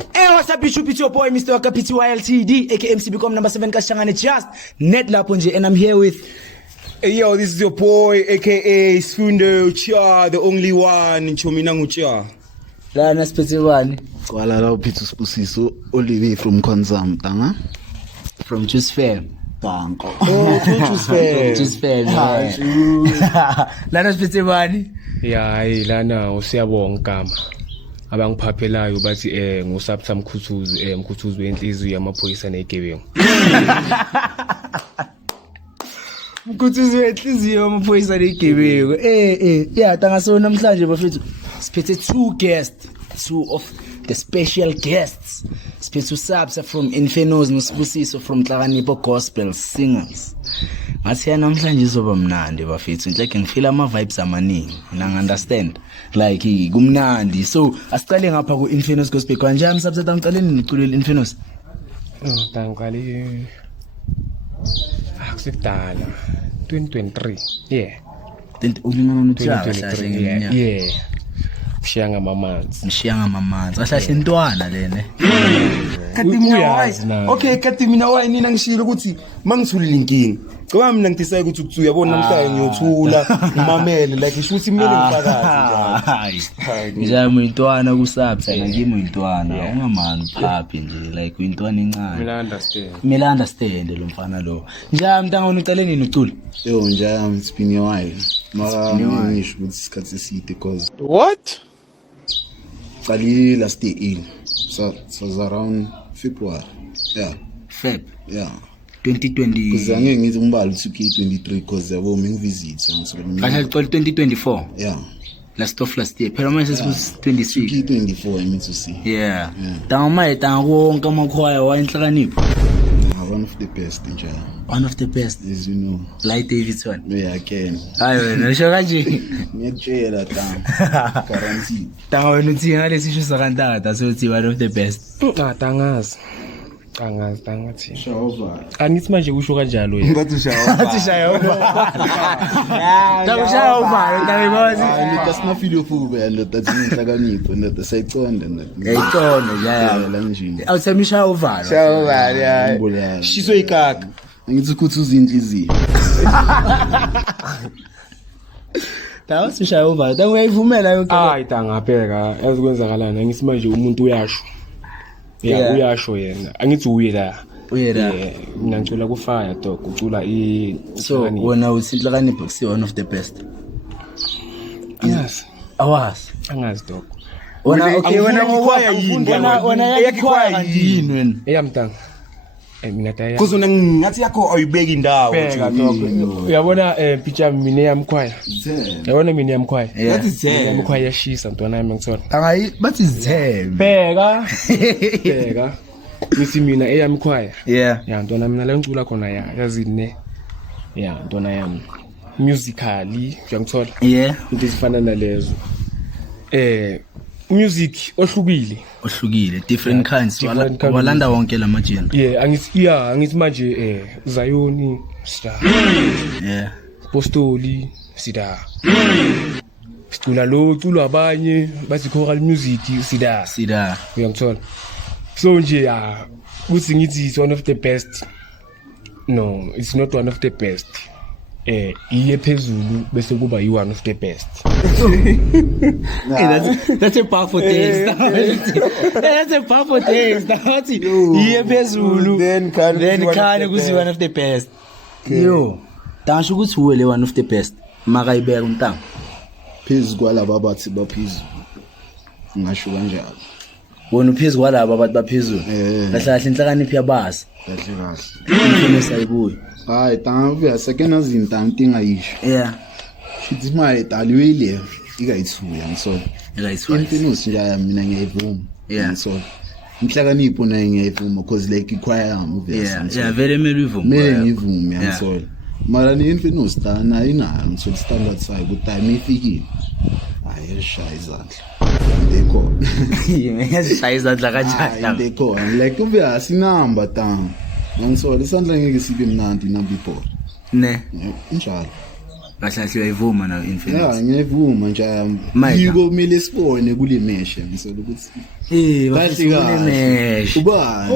Hey, what's up, YouTube? It's your boy, Mr. Wakapiti YLTD, aka MCBcom number 7 Kashangane Just Net Laponje, and I'm here with. Hey yo, this is your boy, aka Sfundo Cha, the only one in Chominangu Cha. Lana Spetsivani. Kuala Rao Pitu Spusiso, all the way from Konzam, Tanga. From Choose Fair. Banko. Oh, Choose Fair. Choose Fair. Lana Spetsivani. Ya ilana usiyabonga igama abangiphaphelayo bathi ngusapha Mkhuthuzi Mkhuthuzi wenhliziyo yamaphoyisa negebengu. Mkhuthuzi wenhliziyo yamaphoyisa negebengu. Yeah, tangaso namhlanje bafethu siphethe two of the special guests. Siphethe uSapsa from Infernos noSibusiso from Hlakanipho Gospel Singers. Ngathi namhlanje izoba mnandi bafethu like ngifeel ama vibes amaningi mina understand like kumnandi so asiqale ngapha ku Infernos Gospel kanjani Sapsa tangiceleni niculela Infernos Tangiqale akusidala 2023 yeah ulingana no-2023 yeah mshiyanga mamanzi ahlahle intwana lene Kati mina wayi nina ngishilo ukuthi mangithulile inkingi ngoba mina ngidecide ukuthi ukuthu uyabona namhlanje ngiyothula ngimamele like isho ukuthi kumele ngifakaze njalo intwana kuSapsa ngimi intwana ungamani uphaphi nje like intwana encane mina understand lo mfana lo njalo mntanga ucela nini ucula Yo, njaya it's been a while. Mara ngisho ukuthi isikhathi eside because What? Qali last year so it was around February. Feb Yeah. 2020 Kuzange ngithi umbali uthi 23 because yabo mingivisit ngisola. Kahle 2024 Yeah. last year phela manje sesiku 26 24 I mean to see. yeah tama konke amakhwaya wayenhlakanipho One of the best njalo. one of the best As you know. like Davidson Yeah, I can. hayi wena usho kanje Ngiyatshela tang. Guarantee. tanga wena uthi ngalesi sho sakantata so uthi one of the best tangazi Shova. angithi manje kusho kanjalo yena Ngathi shova. athi shaya over takushaya over tayibazi Ngitasina feel full and that's inhlakanipho and the sayiconda yayiqondo la yeah njini. awusemishaya over Yeah. Shiso ikaka. Ngithi ukuthi uzinhliziyo. tawuthi shaya over tanguyayivumela yonke hayi tangapheka ezikwenzakalana ngithi manje umuntu uyasho Yeah. uyasho yena angithi uye la uyela mina ngicula kufire dog ucula so wena uthi inhlakanipho kusi one of the best angazi awas dog wena okay wena Angikhwaya yini? wena yakhwaya yini wena eyamtanga mina taya Kuzona ngathi yakho ayibeki indawo. pheka dog uyabona picture mina yamkhwaya yabona mina yamkhwaya Ngathi yamkhwaya yashisa ntwana yami ngithola angayi bathi zithembe pheka ngithi mina eyamkhwaya yeah ya ntwana mina la ngicula khona yazini ne ya ntwana yami musically uyangithola yeah into ezifana nalezo music ohlukile different kinds walanda wonke lamajina angithi manje Zion star yeah Apostoli sida sicula lo culo abanye bathi choral music sida uyangithola so nje kuthi ngithi it's one of the best no it's not one of the best iye phezulu bese kuba yi one of the best hey, that's a powerful text that's a powerful text that's iye phezulu Then khane kuzi one of the best yo tasho ukuthi uwe le one of the best maka ibeka untanga Phezulu kwalabo abathi baphezulu. Ngasho kanjalo. wona uphezulu kwalabo abantu baphezulu kahle inhlakanipho yabazi Kahle kahle. Infinity ayibuyi Hayi tanga uya second azinto angayisho. yeah Shithi manje taliwile ikayithuya ngisola. ikayithwala Infinus nje mina ngiyayivuma. Yeah. Ngisola. Inhlakanipho nayo ngiyayivuma because like ikhwaya yami yeah very mele ngivume ngisola. Mara ni Infinus tana inayo ngisola standard sayo ukuthi ifikile. Hayi eshaya izandla. Ndekho. ngiyashaya izandla kanjani Ndekho like ubuya sinamba tanga. Ngisola isandla ngeke sibe mnandi number 4. ne Njalo. Kahle uyayivuma nayo Infamous. Yeah, ngiyavuma nje Mayda. yiko kumele sibone kule meshe ngisola ukuthi Bafethu kunemesh. ubani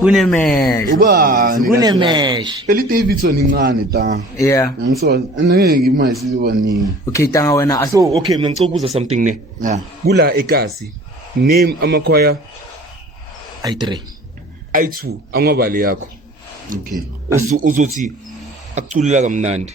Kunemesh. ubani Kunemesh. phela iDavidson incane ta Yeah. ngisola ngeke ngimayisi baningi Okay tanga wena So okay mina ngicokuza something ne. yeah Kula ekasi name amakhwaya i3. i2 angwabali yakho. okay Uzothi akuculela kamnandi.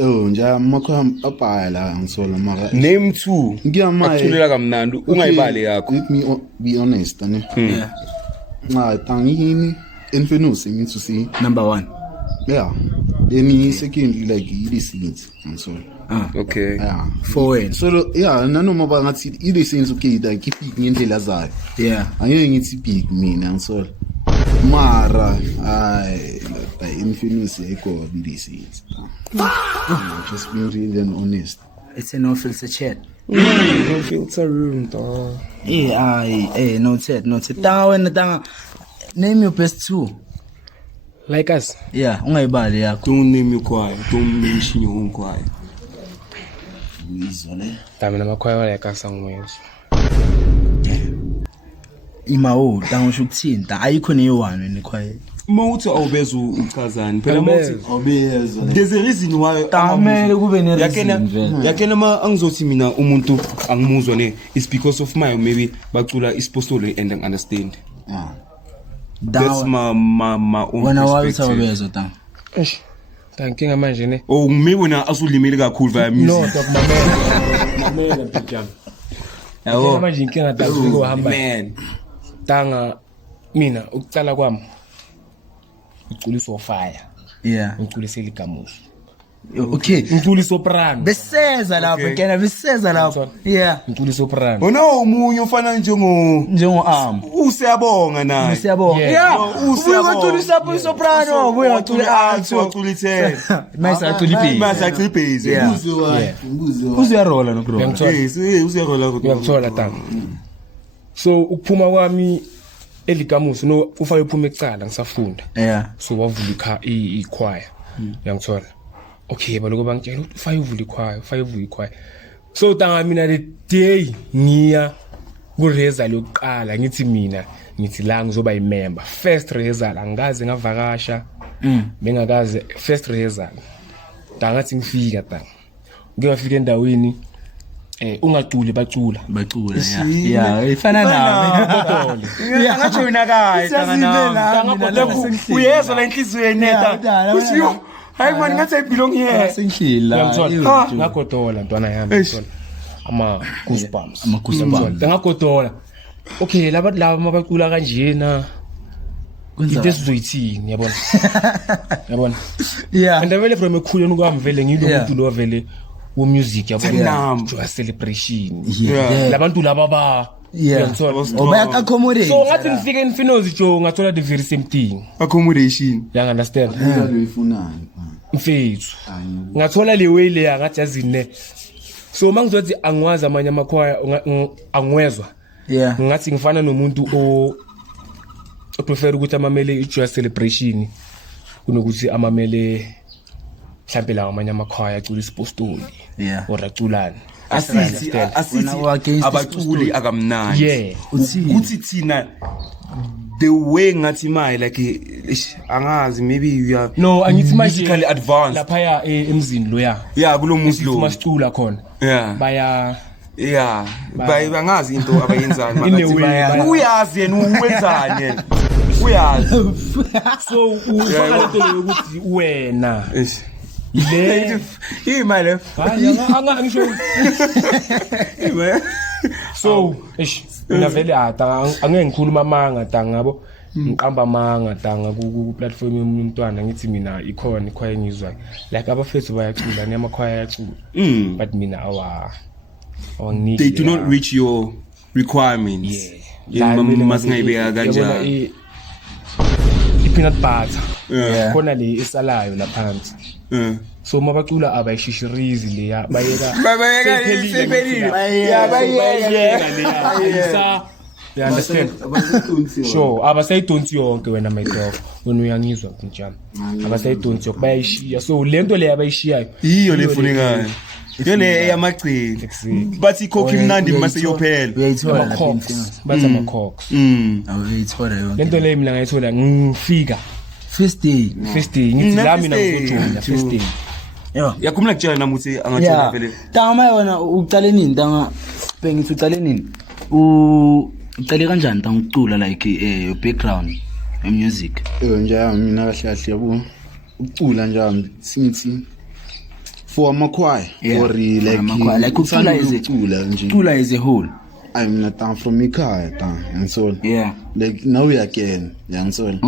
oh nje amakho abhaya la ngisola mara Name 2 ngiyamaye akuculela kamnandi ungayibali yakho. let me be honest ne Yeah. tangini Infamous ngithi si Number 1. yeah then secondly like ilisithi ngisola Okay. yeah For wena. so yeah nanoma bangathi ilisithi okay da keep ngendlela zayo Yeah. angeke ngithi big mina ngisola mara ay by Infamous ayikho abilisithi just being real and honest It's a no filter chat. No filter room dog. Yeah, noted. Tanga wena tanga name your best 2. Like us. Yeah, ungayibali yakho. Don't name your choir. Don't mention your own choir. uyizole Mina makhwaya like us angwenzi. Imawo tanga usho ukuthinta ayikho neyo1 nekhwaye. Mawuthi awubezu uchazani. Phela mawuthi obeza there's a reason why Tamele kube ne yakena reason vele. yakena ma angizothi mina umuntu angimuzwa ne it's because of my maybe bacula ispostole and I understand. yeah That's my own Wena wathi perspective. awubezo tanga. Eish. Tankinga manje ne. Oh maybe wena asulimele kakhulu via music. No, mamela pijama. Yabo manje inkinga takufika uhamba. Man. Tanga mina ukucala kwami. Uculiso fire. Yeah. Uculise ligamuso. Okay. Uculi soprano. Beseza lapho Okay. kena beseza lapho. Yeah. Uculi soprano. Wona umunye ufana Njengo arm. usiyabonga naye. Siyabonga. Yeah. Usiyabonga. Isoprano, uyacula alto. Wacula itenor. Mayisa acula Mase acula bass. Yeah. nguzo Uziyarola nokurola. Ngiyangithola. Yes, usiyarola kodwa. Uyakuthola tanga. So ukuphuma kwami eligamuso no ufake uphuma ecala ngisafunda. Yeah. So wavula ichoir. Uyangithola. Okay baloko bangitshela ukuthi ufake uvula ichoir. So tanga mina the day ngiya ku rehearsal yokuqala ngithi mina ngithi la ngizoba imember. First rehearsal angaze ngavakasha. Bengakaze first rehearsal. Dangathi ngifika tanga. Ngiyafika endaweni ungaculi bacula. Yeah, ifana nami. Angajoyina kahle uyezwa la inhliziyo yeneta. Usiyo hayi man ngathi I belong here. Senhlila. Uyangithola ngagodola ntwana yami ngithola ama goosebumps ngagodola okay laba mabacula kanjena into esizoyithini yabona Yeah. and vele from ekhuleni kwami vele ngilomuntu lo vele wo music yabona Yeah. celebration Yeah. labantu laba uyangithola Obaya accommodate. so ngathi ngifike Infamous jo ngathola the very same thing Accommodation. you understand lo ifunani mfethu ngathola le way le ngathi yazine so mangizothi angwazi amanye amakhwaya angwezwa Yeah. ngathi ngifana nomuntu o prefer ukuthi amamele i-joy celebration kunokuthi amamele mhlambe la amanye amakhwaya acula isipostoli Yeah. or aculani Asithi Wena against abaculi akamnandi. yeah Uthi thina the way ngathi my like angazi maybe you are no angithi manje musically advanced. lapha ya emzini lo ya Yeah kulo muntu lo. masicula khona Yeah. baya Yeah. Bangazi into abayenzani In a manje. way, Uyazi yena uwenzani yena. Uyazi. so ufaka lento yokuthi wena Eish. ile Imali. anga ngisho so eish mina vele angeke ngikhuluma amanga tangabo ngiqamba amanga tanga ku platform yomntwana ngithi mina ikhona ikhwaya engizwayo like abafethu bayacula nemakhwaya ayacula but mina awangini They do not reach your requirements. yeah Masingayibeka kanjani. i-peanut butter Yeah. khona le esalayo laphansi so mabacula abayishishirizi leya bayeka Bayeka sephelile. Yeah, bayeka. leya You understand? Sure, abasayidonsi yonke wena my dog. Wena uyangizwa njalo. Abasayidonsi yonke bayishiya. So lento le abayishiyayo. Iyo lefunekayo. Iyo le eyamagcini. Bathi ikhokhi imnandi mase yophela. Uyayithola Ama lapha cocks. inkinga. Bathi ama cocks. Uyayithola yonke. Lento le mina ngayithola ngifika. First day. First day ngithi lami nakuzojoyina first day. Yo. Yakhumula kutshela nami ukuthi angathola Yeah. vele. Tanga mayona uqale nini tanga bengithi uqale nini? Uqale kanjani tanga ucula like your background music? Nje mina kahle kahle yabo ucula nje singithi for amakhwaya or like ucula is a whole. I'm not from ekhaya and so Yeah. like now we again yangithola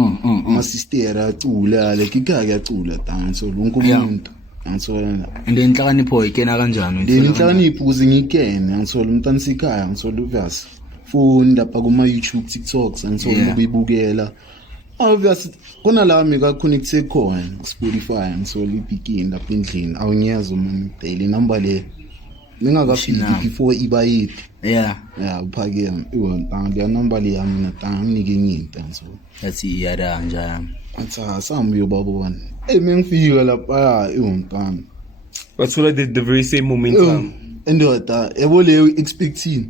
masistera acula like ikhaya kuyacula and so lonke umuntu yangithola And then inhlakanipho ikena kanjani? inhlakanipho ukuze ngikene yangithola umntana sikhaya ngithola ubuyasi funda pa kuma YouTube TikToks ngithola ukuyibukela obviously kuna la mika connect khona Spotify ngithola ibigini lapha endlini awunyazi umuntu daily number le ningakafiki before ibayidi Yeah. uphakeme iwona le number le yami na nginike nginto so That's iyada njani. atha sami uyobabona mengifika lapha iwona Wathola the very same momentum. endoda yabo le expecting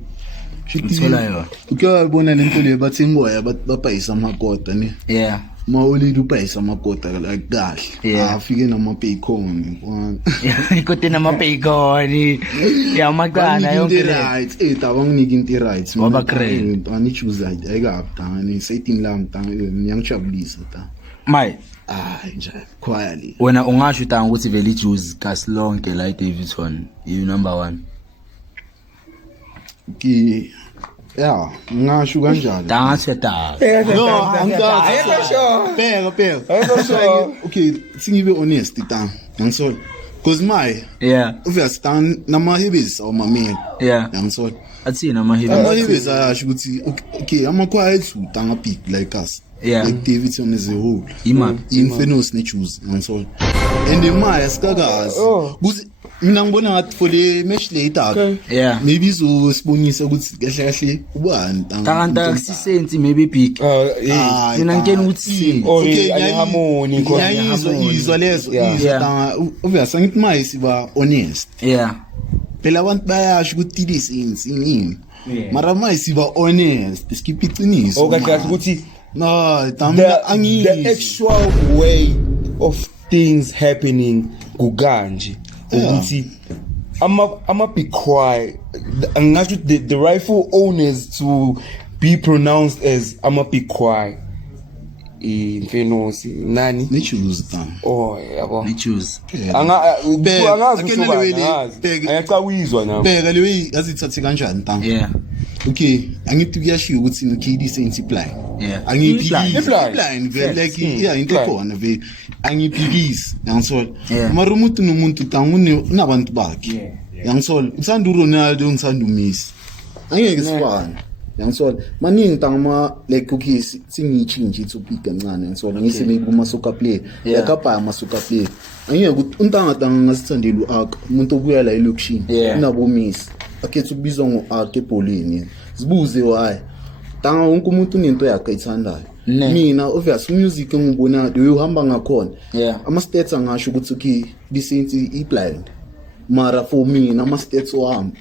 Uthola yona. ukuyabona lento le bathi ngoya bapayisa amakota ne Yeah. mawulidi upayisa amakota like kahle afike nama bacon Ikote nama bacon. Ya magana yonke le. right tabanginiki into right Waba great. ani choose ayikaptani setting lam ngiyangijabulisa ta Mai, nje quietly wena ungasho tanga ukuthi vele ijuice kasilonke la Davidson you number 1. ki ngasho kanjalo Tanga seta. no angikazi phela okay singibe honest ta ngisol cause my Yeah. obviously tan namahebisi awamameli Yeah. ngisol Athina mahibi. amahebisi ayasho ukuthi okay amakhwaya ethu tanga big like us Yeah. like Davidson as a whole Imali. infamous ne-Jews ngisol and imali sikakazi kuthi mina ngibona ngathi for le match later Yeah. maybe izosibonisa ukuthi kahle kahle ubani Tanga kusisensi maybe big. Mina ngikena ukuthi Okay, harmony khona. izwa lezo Yeah. izwa obviously ngithi maye siba honest Yeah. phela abantu bayasho ukuthi this yini mara maye siba honest skip iqiniso Okay, kahle ukuthi no the actual way of things happening kukanje ukuthi ama big cry angasho the rightful owners to be pronounced as ama big cry infamous nani ne-Jews yabo I choose. angacawizwa nami bheka leyo yazithathe kanjani ta Yeah. okay angithi kuyashiya ukuthi ngikhidi sensi blind Yeah. angiphikisi Blind. blind vele like into khona vele angiphikisi yangithola Yeah. mara umuntu nomuntu tangune unabantu bakhe yangithola uthanda uRonaldo ngithanda uMessi angeke sifane yangithola maningi tangama like okay singichinje topic kancane yangithola ngisebe kuma soccer player yakapha ama soccer player angeke ukuthi untanga ngasithandela uArk umuntu obuya la elokishini unabo Messi akhetha ukubizwa ngoArk ebholeni sibuze why tanga wonke umuntu unento yakhe ayithandayo mina obviously music engibona uhamba ngakhona ama stats angasho ukuthi okay lisensi iblind mara for mina ama stats wami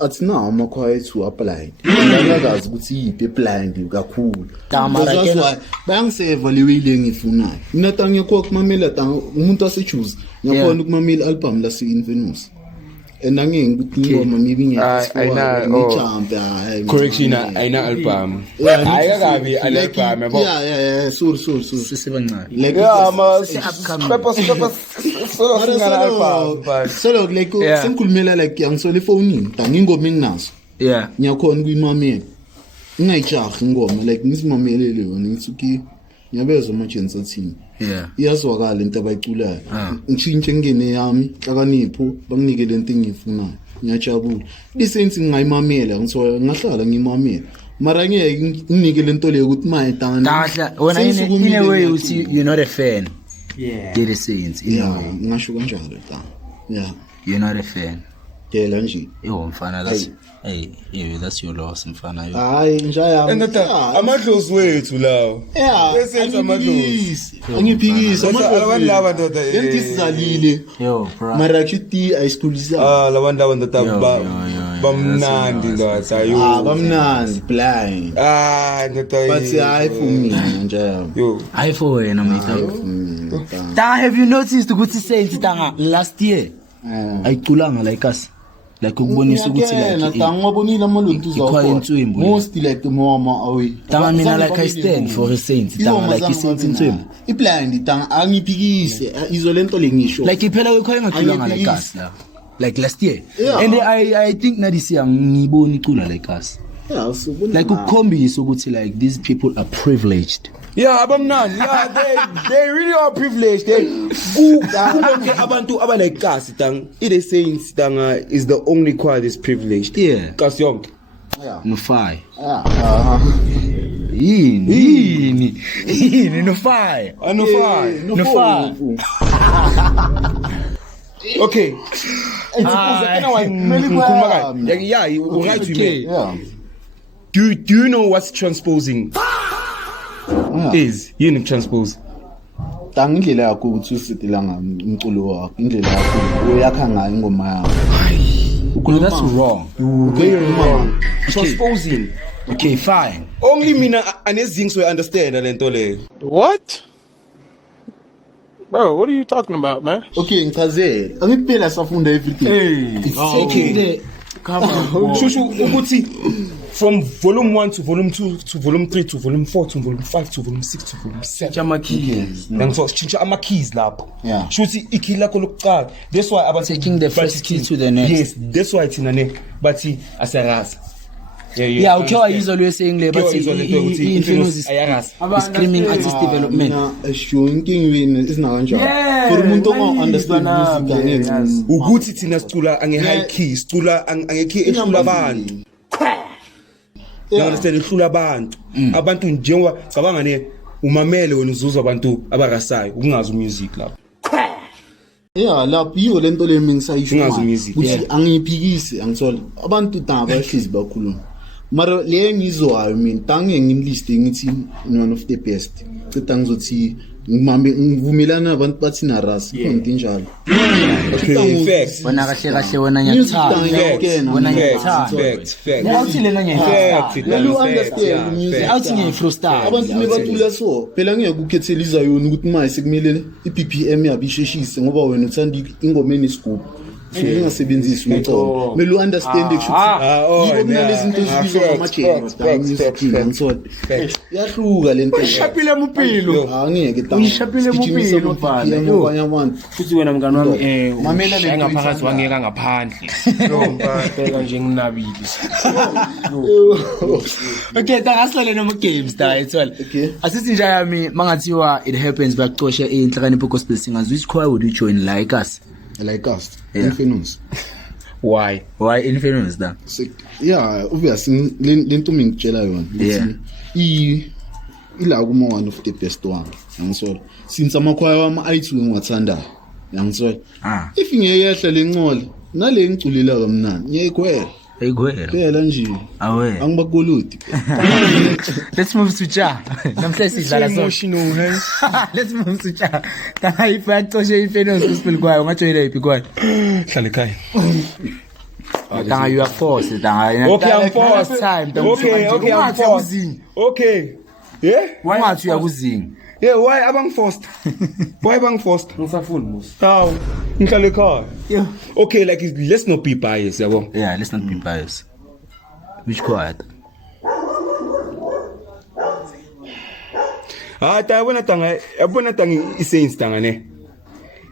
athi na amakhwaya ethu blind ngiyakazi ukuthi yipi blind kakhulu bayangiseva liwile engifunayo mina tanga yakho kumamela tanga umuntu wasechoose ngiyakho ukumamela album la Infamous and angeke ngikuthingoma maybe ngiyajump correction ayina album ayikabi album yabo yeah sorry Sisebancane. like so like sengikhulumela like yangisole efonini ngingoma enginazo Yeah. ngiyakhona kuyimamela ingayijahi ingoma like ngisimamelele yona ngithuki ngiyabezwa amajeni athini Yeah. iyazwakala into abayiculayo ngitshintshe ngene yami hlakanipho banginike lento engiyifunayo ngiyajabula lisensi ngingayimamela ngithola ngahlala ngimamela mara ngeke nginike lento leyo ukuthi maye tanga Kahla wena in a way uthi you're not a fan. Get a sense in a way. ngisho kanjalo ta yeah You're not a fan. Tela nje. Yo mfana that's hey, yeah, that's your loss mfana yo. Hayi njaya. Endoda amadlozi wethu lawo. Esenza amadlozi. Angiphikisa Abantu laba ndoda. Yentisizalile. Yo bro. Mara chuti ayisikhulisa. Labantu laba ndoda bamnandi ndoda yo. Bamnandi blind. Ndoda. But hayi for mina njaya. Yo. Hayi for wena mate. Tanga, have you noticed ukuthi Saints tanga last year ayiculanga like us? Like ukubonisa ukuthi like ngibonile amaluntu zawo most like mama awe tanga mina like I stand for the Saints tanga like iSaints intswembu iblind tanga angiphikise izolento lengisho like iphela kwekho engaculanga like us la like last year and I think na this year ngibona icula like us like ukukhombisa ukuthi like these people are privileged. Yeah, abamnandi. Yeah, they really are privileged. Abantu aba like Kasi tang. It Saints tang is the only choir that's privileged. Yeah. Kasi yonke. No fire. Yini no fire. No fire. Okay. Yeah, you right to me. Yeah. Do you know what's transposing? Is yini transpose? Tanga indlela yakho ukuthi usitila ngomculo wakho indlela yakho uyakha ngayo ingoma yakho. That's wrong. Very wrong. Transposing. Okay, fine. Only mina anezinto we understand lento leyo. What? Bro, what are you talking about, man? Okay, ngichazele. Angikuphela safunda everything. It's taking the come on. Shushu ukuthi from volume 1 to volume 2 to volume 3 to volume 4 to volume 5 to volume 6 to volume 7. Chama keys. Ngitsho ama keys lapho. Yeah. Shuthi ikey lakho lokuqala. That's why about Taking the first key to the next. Yes, that's why thina ne bathi asarazi. Yeah, okay, I usually saying le but influence is screaming artist development. Sure inking isina kanjalo. For umuntu onga-understand music angeke. Ukuthi thina sicula ange high key, sicula angekhe ehlula abantu. You understand ehlula abantu. Abantu njengoba cabanga ne umamele wena uzuzwa abantu abakasayo ukungazi music lapho. Yeah, lapho yiyo lento le mina ngisayisho. Ungazi music. Ukuthi angiphikise angithola abantu tanga bayahlezi bakhuluma. Mara le ngizwayo mina tange ngimliste ngithi one of the best. Cita ngizothi ngivumelana nabantu bathi na ras konke njalo. Okay, facts. Wena kahle wena ngiyathanda. Wena ngiyathanda. Facts. Awuthi lena ngiyathanda. You understand music. Awuthi ngiyifrustrate. Abantu mebathula so phela ngeke ukukhetheliza yona ukuthi manje sekumele iBPM yabe isheshise ngoba wena uthanda ingoma enesigubhu. Ungasebenzisi umculo. Kumele understand ukuthi yibo mina lezi zinto ezibizwa ngama-genre ngithola. Yahluka lento. Uyishapile empilo. Angeke ta. Uyishapile empilo mfana. Abanye abantu. Futhi wena mngani wami mamela le ngaphakathi wangeka ngaphandle. Phela nje nginabile. Okay, tangasilale noma games da ethola. Okay. Asithi nje yami mangathiwa it happens bakuxosha inhlakanipho gospel singers which choir would you join like us? Like us. Yeah. Infamous. Why infamous da? Yeah, obviously lento mingitshela yona. Yeah. Ila kuma one of the best one. Yangisola. Since amakhwaya wama I2 ngiwathanda. Yangisola. If ngiyehla lenqola, nale ngiculela kamnandi. Ngiyikhwela. Eyikhwela. Phela nje. Awe. Angibakoloti. Let's move to cha. Namhla sidlala so. Emotional, hey. Let's move to cha. Tanga ifaxoshe infamous gospel choir ungajoyina iphi kwayo? Hlale ekhaya. Tanga you are forced tanga. Okay, I'm forced. Okay, I'm forced. Okay. Yeah? Why ungathi uyakuzinga? Yeah, why abangforced? Why abangforced? Ngisafuni musa. How? Ngihlale ekhaya. Yeah. Okay, like let's not be biased, yabo. Yeah, let's not be biased. Which choir? Yabona tanga iSaints tanga ne.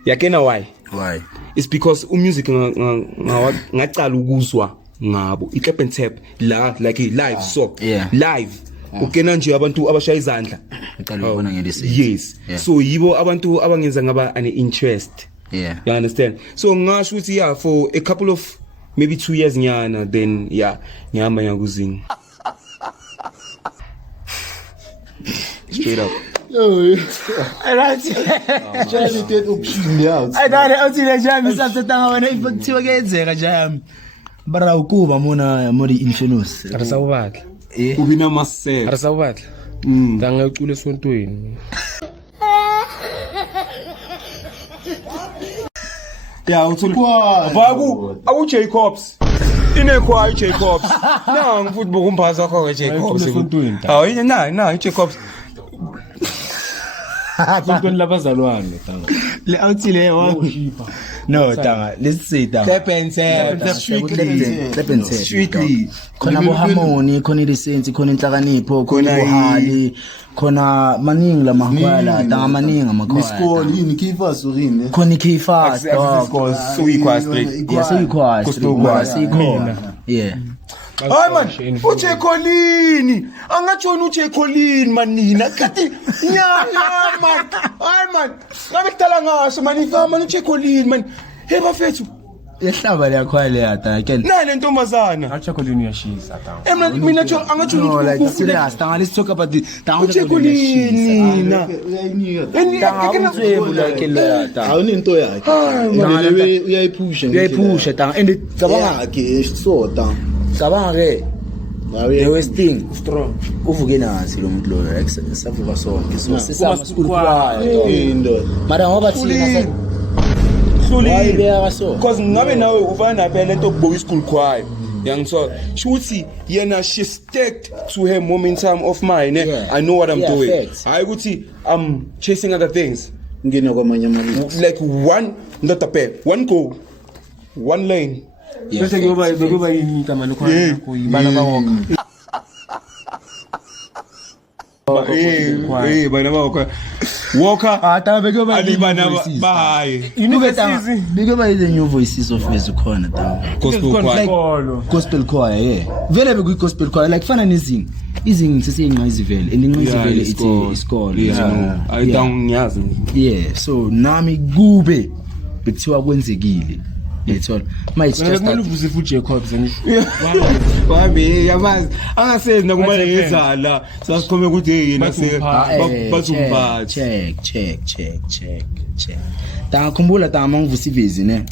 Yakena why? Why? It's because music ngacala ukuzwa ngabo. Iclap and tap la like live so. Yeah. Live. Ukena nje abantu abashaya izandla. Ngicela ukubona ngelisi. Yes. Yeah. So yibo abantu abangenza ngaba an interest. Yeah. You understand? So ngasho ukuthi yeah for a couple of maybe 2 years nyana then yeah ngihamba nyakuzinga. Straight up. Yo. Right. Just that option out. I thought uthi le jam isathatha wena ifakuthiwa kuyenzeka jam. bara ukuba mona modi infamous Ara sa ubatla. ubina masela Ara sa ubatla. Tanga ucule esontweni. ya uthula baku aku Jacobs inekhwa Jacobs na ngifuthi bokumphaza wakho Jacobs hawo yini na Jacobs Sontweni labazalwane tanga. le outsile wa no tanga let's say tanga strictly khona bo harmony khona isense khona inhlakanipho khona ubuhali khona maningi lamahwala tanga maningi amakhwala Isikole yini kifa sorine. khona ikhifa so equals straight yaseyikhona yeah hayi man uJekolini angatshoni uJekolini manina kathi nyama man hayi man ngabe kudala ngaso man ifama uJekolini man hey bafethu ehlaba leyakhwala yata can nale ntombazana Achakolini uyashisa tanga. mina nje angatshoni no like serious tanga let's talk about the tanga uJekolini na Uyayinika. tanga utswebu like le tanga Awunento yakhe. Ngalewe uyayiphusha. uyayiphusha tanga and cabanga yakhe sota. cabanga ke the Ngawe worst thing strong uvuke nasi lo muntu lo like savuka sonke so sisama school choir indoda. mara ngoba thina hlulile bayibeka so because ngabe nawe ufana phela into okubowa ischool choir yangithola shuthi yena she stuck to her momentum of mine Yeah. I know what I'm Yeah, doing facts. hayi ukuthi I'm chasing other things Ngena kwamanye amalithi. like one not a pair one goal one lane Bese kuba yini tamani kwa bana bawoka. bana ba Walker tanga beke ba ali bana bahaye beke ba the new voices of ezikhona tanga gospel choir gospel choir yeah vele beku gospel choir like fana nezingi izingi sesiyinqa izivele and inqa izivele ithi isikole I don't ngiyazi yeah so nami kube bekuthiwa kwenzekile yethola manje just Kumele uvuze futhi Jacobs angisho. wabe yamazi angasenzi nakumane ngezala sasikhome ukuthi yena se bazumphathi check tangakhumbula tanga mangivusa ivezi ne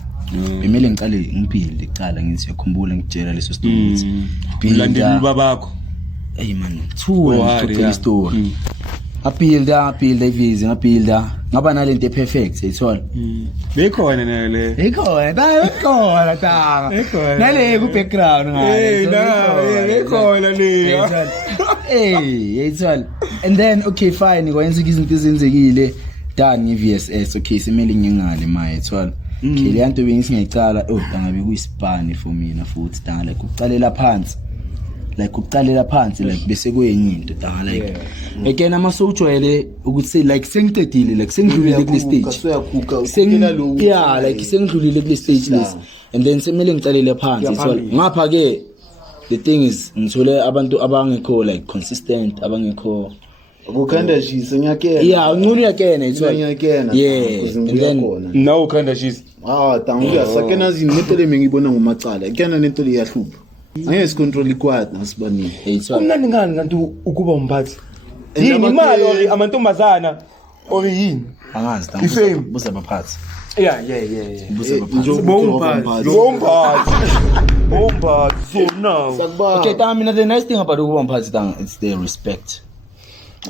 bemele ngiqale ngiphinde icala ngithi yakhumbula ngitshela leso story ulandela babakho hey man ngixoxa story apilda ivezi ngapilda ngaba nalento eperfect ayithola bekhona nale ikhona tanga nale ku background bekhona le ayithola and then okay fine kwenza izinto ezenzekile done ngi-VSS okay simele ngingale maye ayithola okay le nto bengisingayicala tangabe kuyisipani for mina futhi tanga like ukuqalela phansi like bese kwenye into tanga like again amasojwele ukuthi like sengicedile like sengidlulile kule stage yeah like sengidlulile kule stage lesi and then semele ngicalele phansi so ngapha ke the thing is ngithole abantu abangekho like consistent abangekho Ukukhanda shisa ngiyakena. yeah ngcono yakena ithola Ngiyakena. yeah and then now khanda shisa tangu uyasakena zinetole mengibona ngomacala. Ikena netole iyahlupha. Angeke sicontrol quiet nasibani. ithola kumnandi ngani kanti ukuba umphathi yini imali or amantombazana or yini angazi Ifame. buza baphathi yeah Bomphathi. so now okay tanga mina the nice thing about ukuba mphathi tanga it's the respect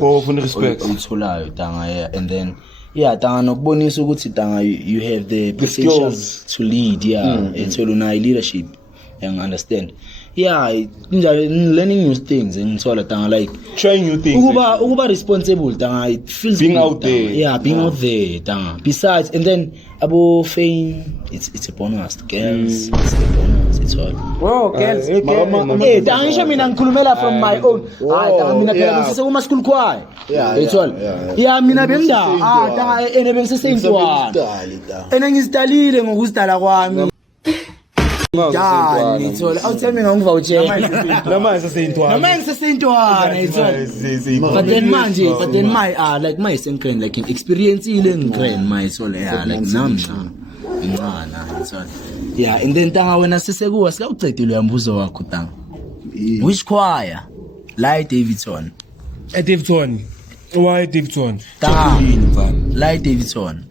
oh for respect utholayo tanga yeah and then yeah tanga nokubonisa ukuthi tanga you have the potential skills. to lead yeah ethola unayo leadership you understand yeah njalo learning new things ngithola tanga like trying new things ukuba responsible tanga it feels Being good, out tanga. there. Yeah, being out there tanga besides and then abo fame it's a bonus girls it's a bonus it's all oh girls tanga ngisho mina ngikhulumela from my own tanga mina phela ngisese kuma school choir it's all yeah mina bengida tanga ene bengisesentwana ene ngizidalile ngokuzidala kwami yani ithola awuthembe ngikuva utshela namanje sesentwana ithola but then my like my senkrend like experience ile ngikrend my ithola yeah like namna ithola yeah and then tanga wena sesekuwa sikawucedile uyambuzo wakho tanga which choir la Davidson Why Davidson? tanga la Davidson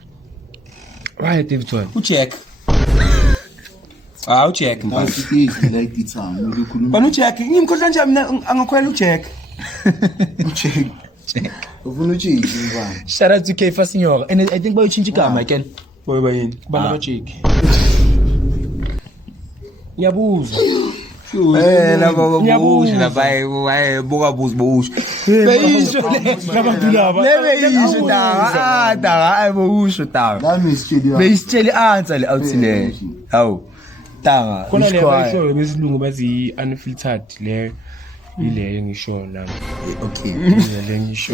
Why Davidson? ucheck Ucheck mfana. Asithi like ithanga ukukhuluma. Bani ucheck ngimkhohlwa nje mina angakhwela ucheck. Ucheck. Ufuna ucheck mfana. Shout out to Kefa Signora. And I think bayochinja igama again. Boy bayini? Bana bajiki. Ngiyabuza. Labo busho lapha buka busho. Beyisho Labantu laba. lebeyisho tanga. Tanga ayibusho tanga. Lami isitsheli. Beyisitshela answer le outsile. Hawu. Tanga. Khona le Isikhwaya. bayisho besilungu bazi unfiltered le ile ngisho nami. Okay. Le ngisho.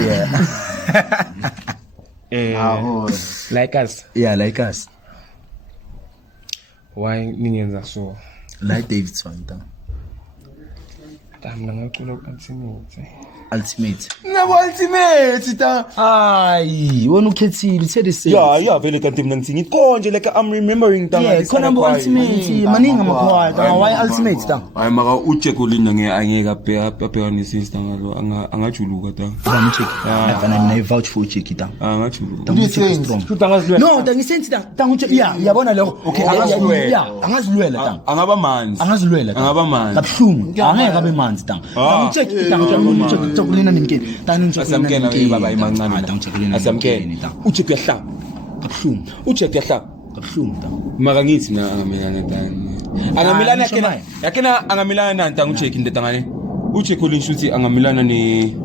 Oh. Like us. Yeah, like us. Why ningenza so? Like David Swanta. Mina ngicula ultimate. Ultimate. Nabo ultimate ta. Hayi, wona ukhethile uthe the same. Yeah vele kanti mina ngithi konje like I'm remembering tanga. Yeah, khona bo ultimate. Maningi amakhwaya. Tanga why ultimate tanga? Hayi maka uJekolina angeke abhekanisisa tanga lo angajuluka tanga. Bani check. Afana mina vouch for check tanga. Angajuluka. Tanga check strong. No, tanga sense tanga uche yeah, yabona lokho. Okay, angazilwela tanga. Angaba manzi. Angazilwela tanga. Angaba manzi. Kabuhlungu. Angeke abe manzi tanga. Tanga check tanga check Chocolina nimkeni. Tanga check. Asamkela baba imancane. Tanga Chocolina. Asamkela. Ucheck yahlaba. Kabuhlungu. Ucheck yahlaba. Kabuhlungu tanga. Maka ngithi mina angamelana tanga. Angamelana yakena angamelana nani tanga ucheck into tanga ne. Ujekolina shuthi angamelana ne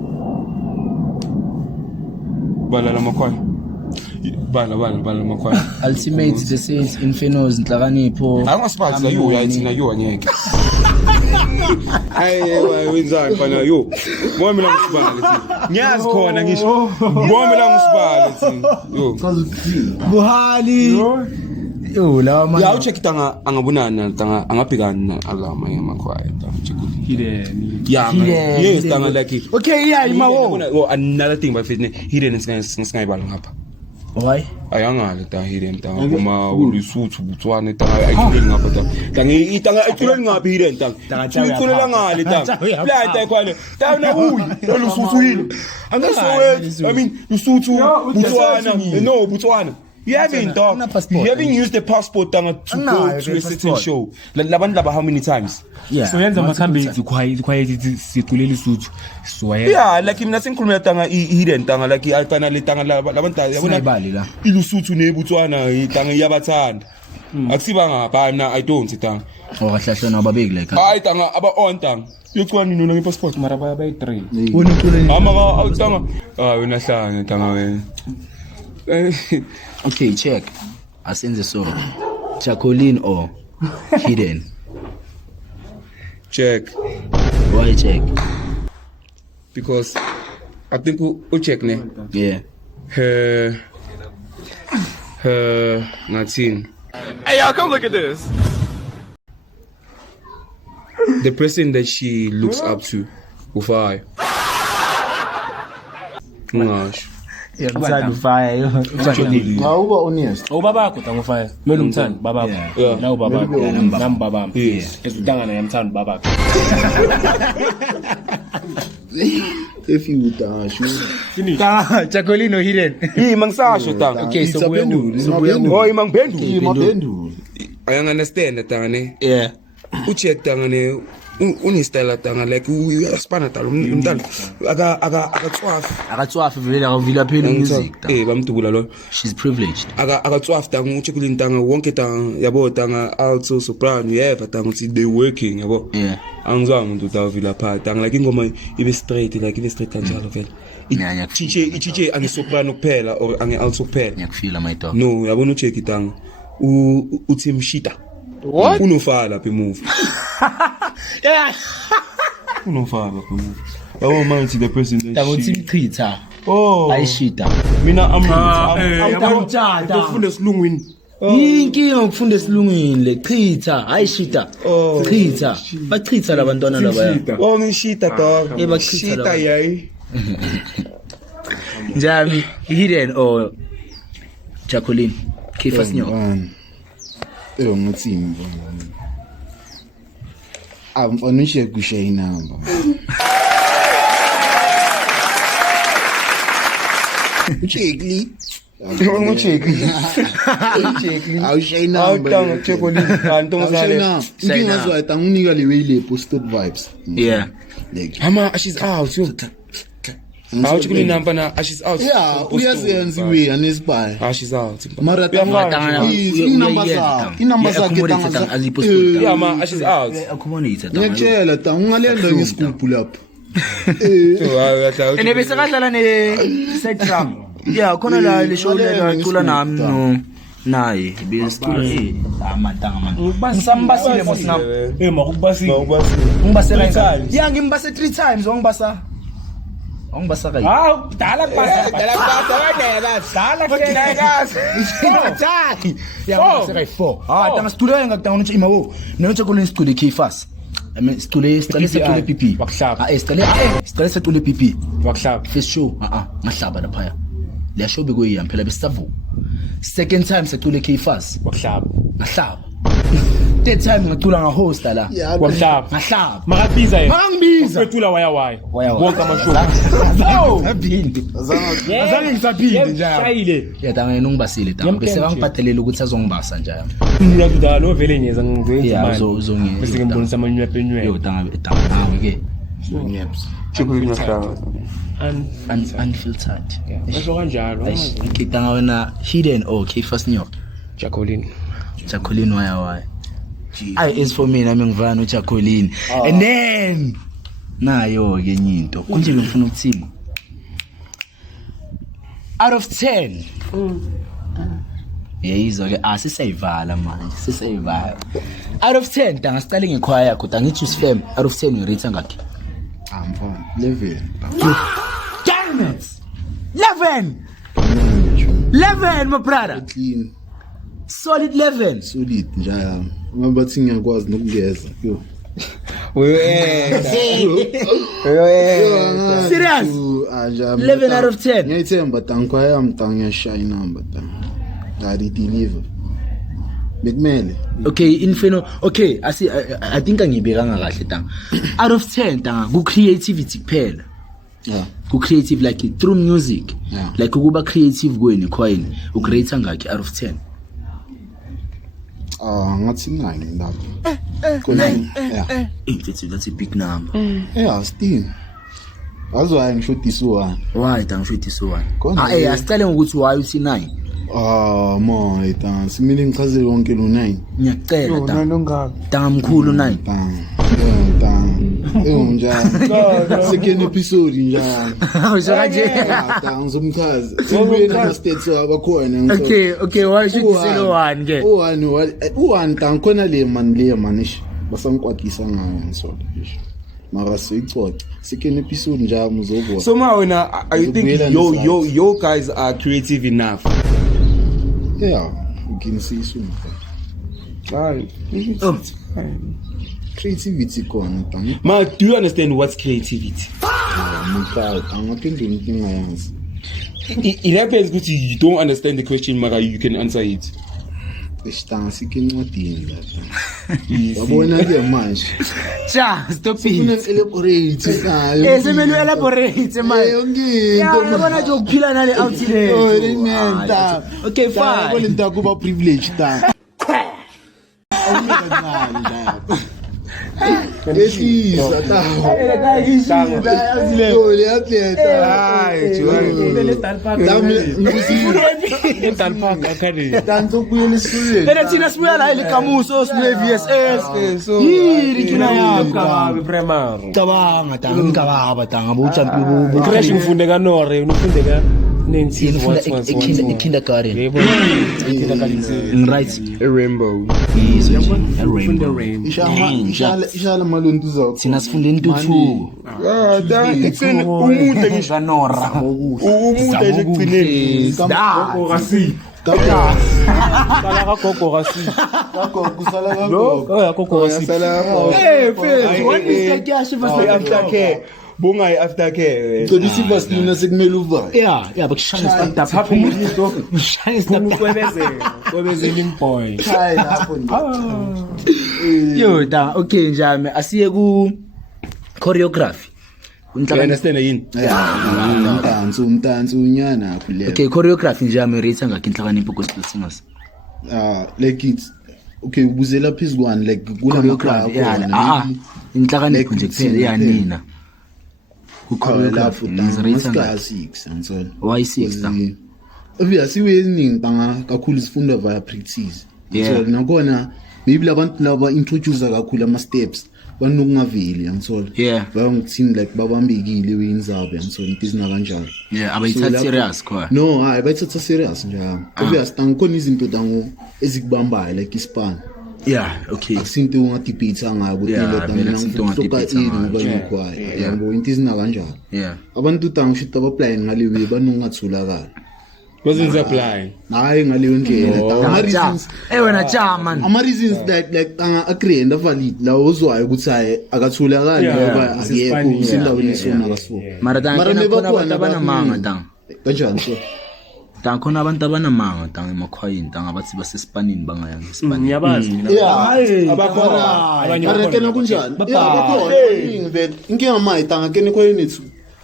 bala lamakhwaya. Bala lamakhwaya. Ultimate the saints infernos inhlakanipho. Angasibathi la yo yathina yo anyeke. Wenzani fana yo. Ngoba mina ngisibala lethi. Ngiyazi khona ngisho. Ngoba mina ngisibala lethi. Yo. Buhali. Yo lawa manje. Ya ucheck tanga angabonana tanga angabhekana alama yamakhwaya tanga Jekolina. Hidden. Yeah, man. Yes, tanga like. Okay, yeah, imawo. Oh, another thing by fitness. Hidden is ngayibala ngapha. Why? Ayangale ta hidden tanga uma ulisuthu Botswana tanga ayithuleli ngapha tanga itanga ayithuleli ngapha hidden tanga uyithulela ngale tanga planta ikhwale tanga uyi lolusuthu yini angasowe I mean usuthu Botswana no Botswana you haven't dog you haven't used the passport tanga to go to a certain show labantu laba how many times Yeah. So yenza makhambe izikhwaye siculela isuthu. So yeah like mina sengikhuluma tanga hidden tanga like ayitana le tanga labantu yabona Sinayibali la. ilusuthu neBotswana itanga iyabathanda akusiba ngapha mina I don't tanga Okahlahlana ababeki like. hayi tanga aba on tanga yocwani nona ngepassport mara baya bayi 3. Wona uculeni. ama tanga wena hlanga tanga wena Okay, check. Asenze so. Chocolina or hidden. check Why check? because I think we check ne Yeah. her ngathini Hey, y'all, come look at this. the person that she looks up to ufaya ngasho Ngithanda ufaya yo. Awuba honest. Ubabakho tangufaya. Mina umthandi babakho. Yeah. Na ubabakho. Nami babami. Yes. Esutangana yamthanda babakho. If you dash. Tanga Chocolina or hidden. mangisasho tanga Okay, so we oh imangiphendula Imaphendula. ayang understand tanga ne yeah. ucheck tanga ne unistyle tanga like uyaspana talo umntana akatswafi Akatswafa vele akavila phela music. bamdubula lo She's privileged. akatswafi tanga uchekulini tanga wonke tanga yabo tanga alto soprano yeva tanga uthi they working yabo Yeah. angizwanga umuntu utavila pha tanga like ingoma ibe straight kanjalo vele Yeah, ichiche angisoprano kuphela or angi-alto kuphela ngiyakufila my dog. no yabona ucheck tanga uthi mshita What? unofala lapha emuva Yeah. unofala lapha emuva yabo manje the person that Tanga uthi she mchitha. oh Ayishida. mina Awuthatha. ufunda esilungwini Inkinga ukufunda esilungwini le chitha, ayishida. Chitha. Bachitha labantwana laba. oh ngishita dog bachitha shita lapha. yayi Njami hidden or Chocolina. Kefa Signora. Ngithini mfana ushiye kushiya inamba. Uchekli Check. Awushayi number. Awutanga check oli kanto ngizale. Inkinga zwayo anginika le way le posted vibes. Yeah. Like Ama she's out yo. Awuthi kule number na she's out. yeah, uyazenza iwe anesibaya. She's out. Mara inamba zakhe tanga. Yeah ma she's out. Accommodate. Ngiyakutshela tanga ungalenda ngesigubhu lapho. Ene bese kadlala ne set drum. Yeah, khona la le show le acula nami no. Naye besicula amatanga man. Ngisambasile mosina. Makubasile. Ngibasela inside. Yeah, ngimbase 3 times ongibasa. Ongibasa kayi. Dala kubasa. Dala kazi. Attack. Yeah, ngibase kayi 4. Tanga studio ngakutanga ukuthi imawo. Nothi kule studio K-Fast. I mean studio studio PP. Wakuhlaba. Studio studio PP. Wakuhlaba. First show ngahlaba lapha. Le show bekuyiya phela besisavu. Second time secule K-Fast. Wakuhlaba. Ngahlaba. Third time ngicula ngahost la. Wakuhlaba. Ngahlaba. Makabiza yena. Makangibiza. Wetula waya. Wonke amashow. Aphinde. Azange ngisaphinde njalo. Shayile. Yeah, tanga yena ungibasile tanga. Bese bangiphathelele ukuthi azongibasa njalo. Mina kudalo vele nyeza ngikwenza Yeah, manje. uzongiyeza. Bese ngibonisa amanywepe. Yo tanga nawe ke. Check oli ngizala. Unfiltered. Basho kanjalo. Ngitanga wena hidden or K-Fast New York. Jacqueline waya. Is for me nami ngivana no Jacqueline. And then nayo ke into. Kunje ngifuna ukuthima. Out of 10. Yeyizwa ke asisayivala manje. Sisayivala. Out of 10 tanga siqale ngekhwaya yakho tangithi usfam. Out of 10 urate ngakhe? I'm fine. 11. Damn it. 11 my brother. Clean. Solid 11. Solid njaya. Ngoba bathi ngiyakwazi nokungeza. Yo. Serious? 11 out of 10. Ngiyithemba tangikhwaya mtanga shine number tanga. Ngadi deliver. Bekumele. Okay, infino. Okay, I think angibekanga kahle tanga. Out of 10 tanga ku creativity kuphela. Yeah. Ku creative like through music. Yeah. Like ukuba creative kweni khwayini. Ugrade ngakhe out of 10. Ngathi 9 lapho. 9. Yeah. That's a big number. Yeah, still. Azwaye ngisho this one. Why tanga shothi so one? Khona asicale ngokuthi why uthi 9. Ma eta simile ngichazele wonke lo 9. Ngiyacela tanga mkhulu 9. Tanga. Njalo. Second episode njalo. Ushakaje. Tanga ngizomchaza. Sibuye na states abakhona ngitho. Okay, why should you say no one ke? U1 tanga khona le man ish. Basangikwakisa ngayo ngisola ish. Mara siyixoxa. Second episode njalo muzobona. So ma wena I think yo guys are creative enough. Yeah, you can see soon. Creativity khona tanga. Ma, do you understand what's creativity? Angaphendula inkinga yazi. It happens because you don't understand the question, Mara, you can answer it. Esitanga sikincwadini lapha. Yabona ke manje. Cha, stop Ufuna it. elaborate nayo. Semelu elaborate manje. Yonke Yabona nje ukuphila nale out there. Okay, fine. Yabona into kuba privilege ta. Ehlisa ta. Yo le atleta. Hayi, Tanto kuyele sule. Ene thina sibuya la elikamuso sibuye VSS. Yiri kina yakho. Cabanga tanga ngikababa tanga bo champion bo. Crash ngifunde kaNore, ufunde ka Nancy kindergarten. Yebo. Right. a rainbow. A rainbow. Ishala maluntu zawo. Thina sifunde intuthuko. Ekuseni umude ngisho Kanora. umude nje ekugcineni. Gogo kasi. Kaka. Sala ka gogo kasi. Kusala ka. Oh, gogo kasi. Face, What is that cash after care. Bonga after care. So this is lina sekumele uva. Yeah, but shine start up. Shine start up. Kwebeze limboy. Hayi lapho nje. Yo, da, okay njame asiye ku choreography. You understand yini? umtanso unyana akulela. Okay, choreography nje amerate ngakho inhlakanipho gospel singers. Like it's okay ubuzela phezukwane like Choreography inhlakanipho nje kuphela yanina. Choreography lapho 6 ansol. Why 6? Obviously weziningi banga kakhulu sifunda via practice. So nakona maybe labantu laba introduce kakhulu ama steps banokungaveli yangithola. Bayongithini like babambekile weyinzaba yangithola into izina kanjalo. Abayithatha serious khona. No, bayithatha serious njalo. Obviously tangikhona izinto dango ezikubambayo like ispan. Okay. Akusinto ungadebate ngayo ukuthi leta mina ngoba yabo into izina kanjalo. Abantu tangisho abaply ngale way banongathulakala. Wasn't applying. Hayi ngaleyo ndlela. Ama reasons. Wena cha man. Ama reasons that like agree and valid la uzwayo ukuthi hayi akathulakali ngoba akekho usendaweni esona kaso. Mara khona abantu abanamanga tang. Kanjani so? Khona abantu abanamanga tang emakhwayini tang abathi basespanini bangayanga eSpanini. Ngiyabazi mina. Abakhona. Arekena kunjani? Abakhona. Inkinga mayi tang akene khwayini ethu.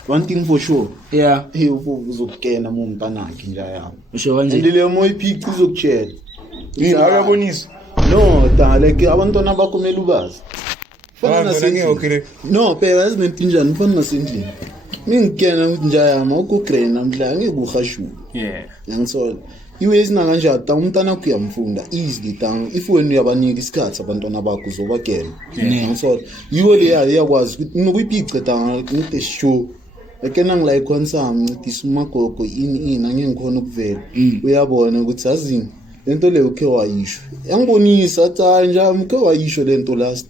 One thing for sure. Hey uzokukena mumntanakhe nje yabo. Usho kanje. Ndile moyi pick izokutshela. Uyabonisa. No, like abantwana bakho mele ubazi. Fana nasendlini. No, phela azinento njani fana nasendlini. Mingikena ukuthi nje yama ukugrade namhla ngikuhashu. Yangithola. Iwezi na kanjani ta umntana wakho uyamfunda easily tang if wena uyabanika isikhathi abantwana bakho uzobakela. Yangithola. Yiwo le yakwazi ukuthi nokuyipica tang into show. Ekena ngilike konsami ngidisa umagogo ini angengikhona ukuvela. Uyabona ukuthi azini lento le ukhe wayisho. Yangibonisa athi nje umkhe wayisho lento last.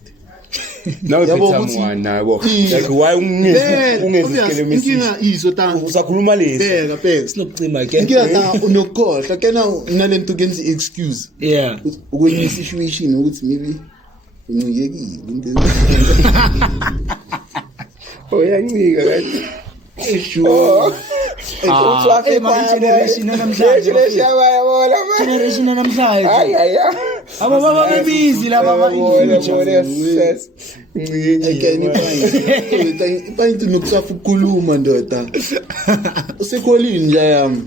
Now someone nabo. Like why ungezikele message. Inkinga izo tanga usakhuluma lesi. Bheka. Sinokucima ke. Inkinga tanga unokhohla kena nalento kenza excuse. Ukwenye situation ukuthi maybe uncikekile into. Oyancika kanti. Sure. Generation namhlanje. Generation namhlanje. Ababa bebizi laba future. Ngiyekeni phayini. Phayini nokusafa ukukhuluma ndoda. Usekolini nje yami.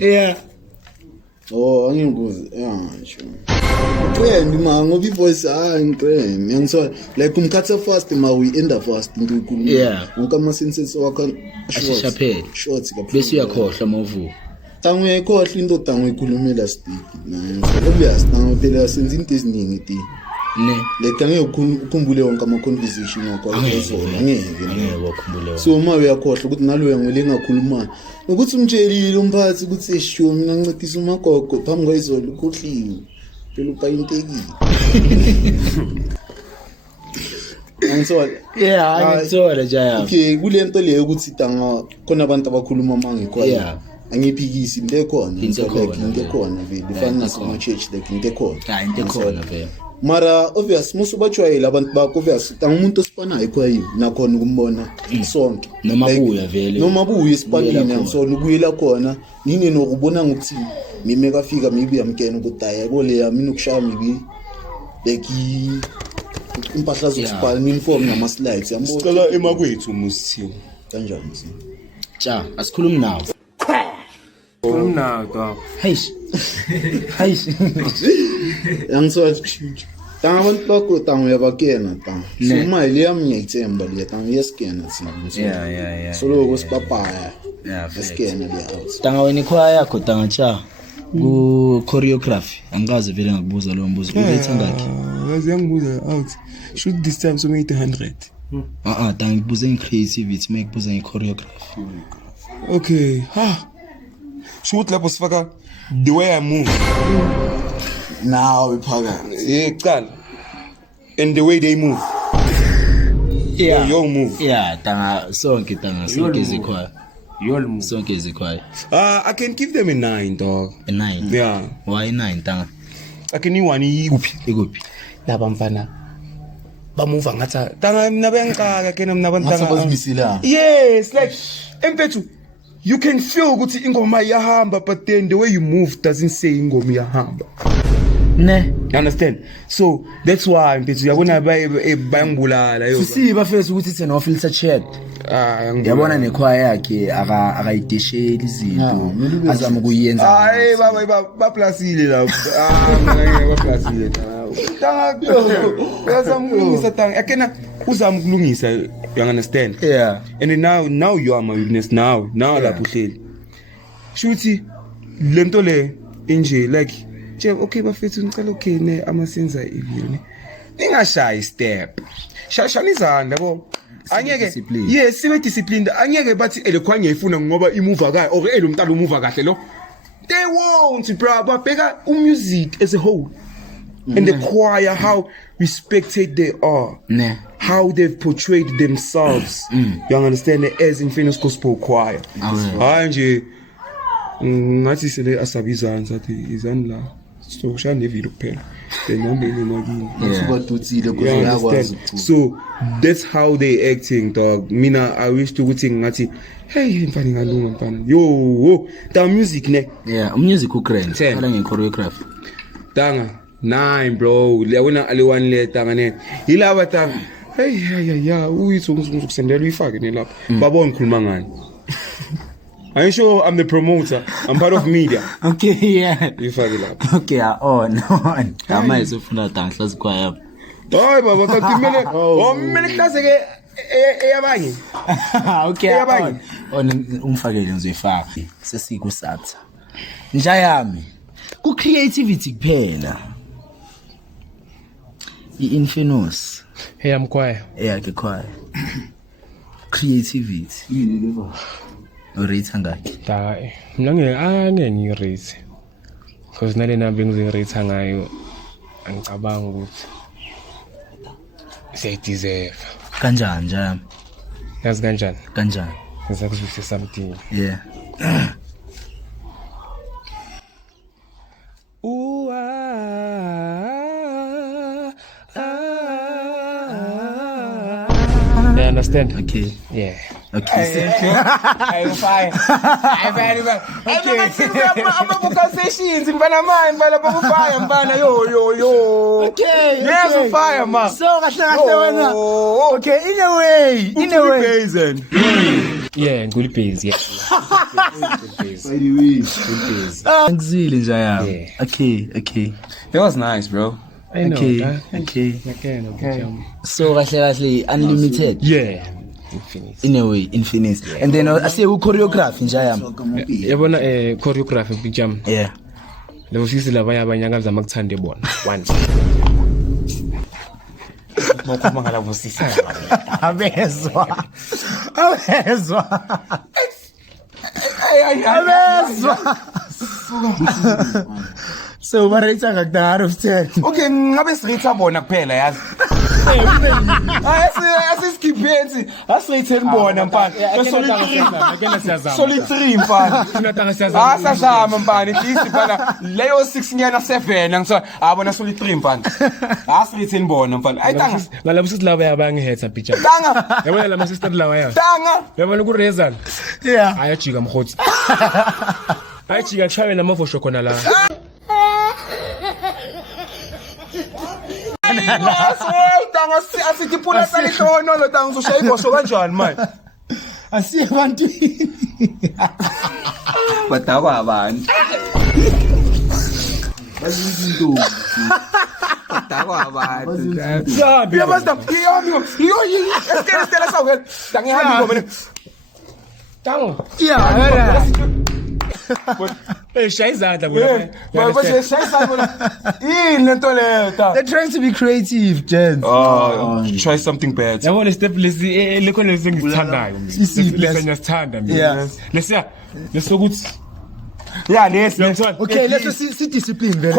Angikuzi. Ngisho. Trend ngoba ivoice ngicreme yangithola like umkhatha fast we end fast into ikhuluma wonke ama sentences wakho short kaphela bese uyakhohlwa mavuka tangu uyakhohlwa into tangu ikhulumela stick obvious tangu phela senze into eziningi ti like angeke ukhumbule wonke ama conversation wakho angeke wakhumbule so uma uyakhohlwa ukuthi naloya ngile ngakhuluma ukuthi umtshelile umphathi ukuthi esho mina ngincedisa umagogo phambi kwayizolo ukhohliwe phela upayintekile angithola jaya okay kulento leyo ukuthi tanga khona abantu abakhuluma mangikhona angiphikisi into ekhona into ekhona vele fana nasema church like into ekhona into ekhona vele mara obvious musu bachwayela abantu bakho obvious tanga umuntu osipanayo khwayi nakhona ukumbona sonke noma buya esipanini ngisona ukuyela khona nini nokubona ngokuthi mime kafika maybe yamkena ukuthi ayeko le yami nokushaya maybe like impahla zokusipana uniform nama slides yambo sicela emakwethu musithiwa kanjani cha asikhulumi nawo Kulumnaka. Heish. Yangithola tanga abantu bakho tanga uyabakena tanga so imali yami ngiyayithemba le tanga yesikena thina so lokho sipapaya yesikena le out tanga wena ikhwaya yakho tanga cha ku choreography angazi vele ngakubuza lo mbuzo uyayithanda ngakhe ngazi yangibuza out shoot this time so 800 tanga ngibuza in creativity mayikubuza in choreography okay shoot lapho sifaka the way I move now iphaka iqala and the way they move your move tanga sonke izikhwaya sonke izikhwaya I can give them a 9 dog a 9 yeah why 9 tanga akiniwani ikuphi laba mfana bamuva ngathi tanga mina bengicaka kena mina abantu tanga yes like empethu you can feel ukuthi ingoma iyahamba but then the way you move doesn't say ingoma iyahamba Ne. You understand? So that's why mfethu uyabona bayangibulala yo. Sisi bafethu ukuthi it's an officer chat. Yabona nekhwaya yakhe akayidesheli izinto azama ukuyenza. Hayi baba plasile la. Ngeke baplasile la. Tanga uyazama ukulungisa tanga. Akena uzama ukulungisa, you understand? Yeah. And then now you are my witness now lapho uhleli. Shuthi lento le inje like nje okay bafethu ngicela okay ne amasenza ivini. Ningashayi step. Shashani izandla yabo. Angeke yes sibe disciplined angeke bathi elekhwanye ifuna ngoba imove kahle or elomntana umove kahle lo. They won't bro babheka music as a whole. And the choir, how respected they are, how they've portrayed themselves. You understand? As Infamous Gospel Choir. Anje, ngathi sele asabizana sathi izani la. So shane video phela. Denambele magini. Sibadutsile kuze yakwazi. So that's how they acting, dog. Mina I wish to ukuthi ngathi hey mfana ngalunga mfana. Yo, the music ne. Yeah, music ukrent. Kala ngechoreography. Tanga 9 bro liyabona aliwani le tanga ne yilaba tanga hey uyithu ngizokusendela uyifake ne lapha babona ngikhuluma ngani. I'm sure I'm the promoter. I'm part of media. Okay, yeah. Uyifake lapha. Okay, on. Amayizo ufuna tanga hlazi kwaya. Hayi baba katimele omele classe ke eyabanye. Okay, on umfakele ngizoyifaka. Sesikusatha. Njayami. Ku creativity kuphela. I-Infamous. Hey, I'm quiet. Yeah, ke quiet. Creativity. Urate ngakhi? Hayi, mina ngiyirate. Because nale number ngizirate ngayo angicabanga ukuthi siyadeserve. Kanjani njami? Yazi kanjani? Kanjani? Ngizakuzwisa something. Yeah. You understand? Okay. Yeah. Okay. I'm fine. I'm very well. I'm conversations in Panama, mfana yo. Okay. Yes, on fire, man. So kahle wena. Okay, in a way. Yeah, good pays, yeah. By the way, Ngizile njaya. Yeah. Okay. It was nice, bro. I know. Okay. Okay. So kahle unlimited. Yeah. Infinite. In a way, infinite. Yeah. And then I say we choreograph njaya. Yabona choreography bijam. Yeah. Levo sisi labanye abanyanga zama kuthande bona. Once. Mokhuluma ngala vusisa. Abezwa. So barayitsa ngakudala out of 10. Okay, ngabe sirita bona kuphela yazi. Asisikhiphensi, asirite bona mfana. Solid 3 mfana. Asazama mfana, ithi mfana leyo 6 nyana 7 ngithiwa abona solid 3 mfana. Asirite bona mfana. Ayitanga. Ngalabo sisi laba yabangihetha picture. Tanga. Yabona lama sister lawa ya. Tanga. Yabona ku Rezan. Yeah. Ayajika mkhotsi. Ayajika chawe na mavosho khona la. Tanga asitipula salihlono lo tanga uzoshaya ibosho kanjani manje? Asiye bantwini. Badakwa abantu. bazinto. Badakwa abantu. Sabi. Yabasta, yo, estela sawel. Tanga handi ngomene. Tango. Yeah. Shayizanda They're trying to be creative, gents. Try something bad. Yabona step lesi lekhona lesingithandayo mina. Lesiyasithanda mina. Yeah. Lesokuthi Yeah, yes. Okay, let's see discipline very.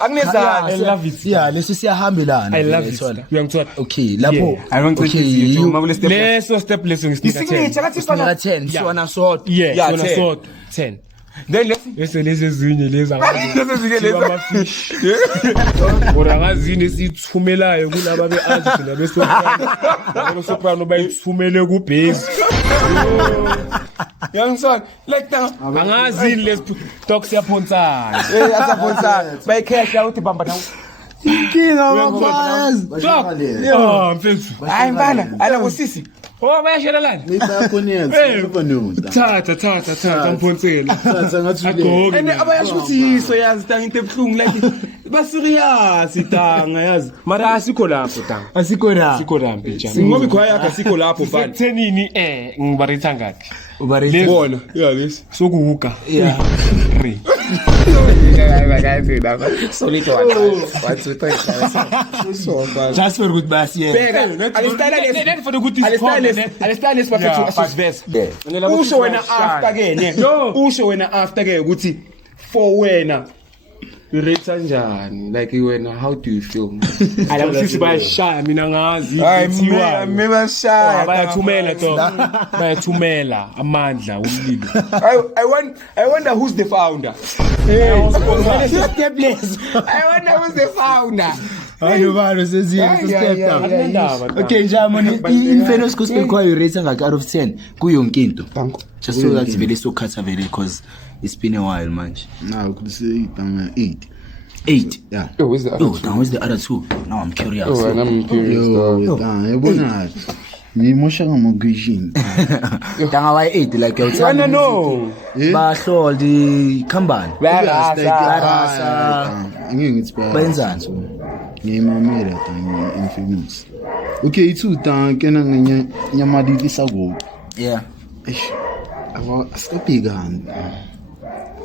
Akunezandla. I love it. Yeah, let's see ahambelana. I love it. Uyangithola. Okay, lapho. I don't think you mabule step. Leso step leso ngisika 10. Usinika 10, so na sort. Yeah, Yeah, sona 10. sort 10. Then Bese lezi ezinye lezi lezi amafish. Ora ngazini esithumelayo kulaba beazi thina besoprano. Aba besoprano bayithumele ku base. Yangisona like tanga Angazini lesi talk siyaphonsana. asaphonsana bayikhehla uthi bamba nawe Inkinga mafaz. Mfethu. hayi mbala ala kusisi Oh bayashelelana. Thatha mphonsela. Agogo. ene abayasho ukuthi yiso yazi tanga into ebhlungu like basirious tanga yazi Mara asikho lapho tanga. Asikho la. Asikho lapho njani. ngoba ikhaya yakhe asikho lapho mfana Sekuthenini ngibaretha ngathi. Ubarele. bona yeah lesi Sokuhuka. Yeah. 3. Solito one. 1 2 3. Just for good bass yeah. beka Net for the good is alisitaya lesi bafethu asizivese usho wena after ke ne usho wena after ke ukuthi for wena you rate kanjani like wena how do you feel? Alabusisi bayashaya mina ngazi. me bashaya Bayathumela to. Bayathumela amandla umlilo. I wonder who's the founder. I wonder who's the founder. Hayi balo sezini step down. Akunandaba. Okay njamani Infernus Gospel Choir you rate ngaka out of 10 kuyonke into. Just so that's very so khatha very because it's been a while manje. Now could say 8. 8. Yeah. Yo, where's the Oh, now where's the other 2? Now I'm curious. I'm curious. Yabona. Ni mosha ngamagijini. Tanga why 8 like you wanna know? Ba hlol di Khambane. Angeke ngithi Bayenzani? ngimamela tanga Infernus. Okay, ithu tanga kena nyamadili sago. Yeah. Asikabhekani.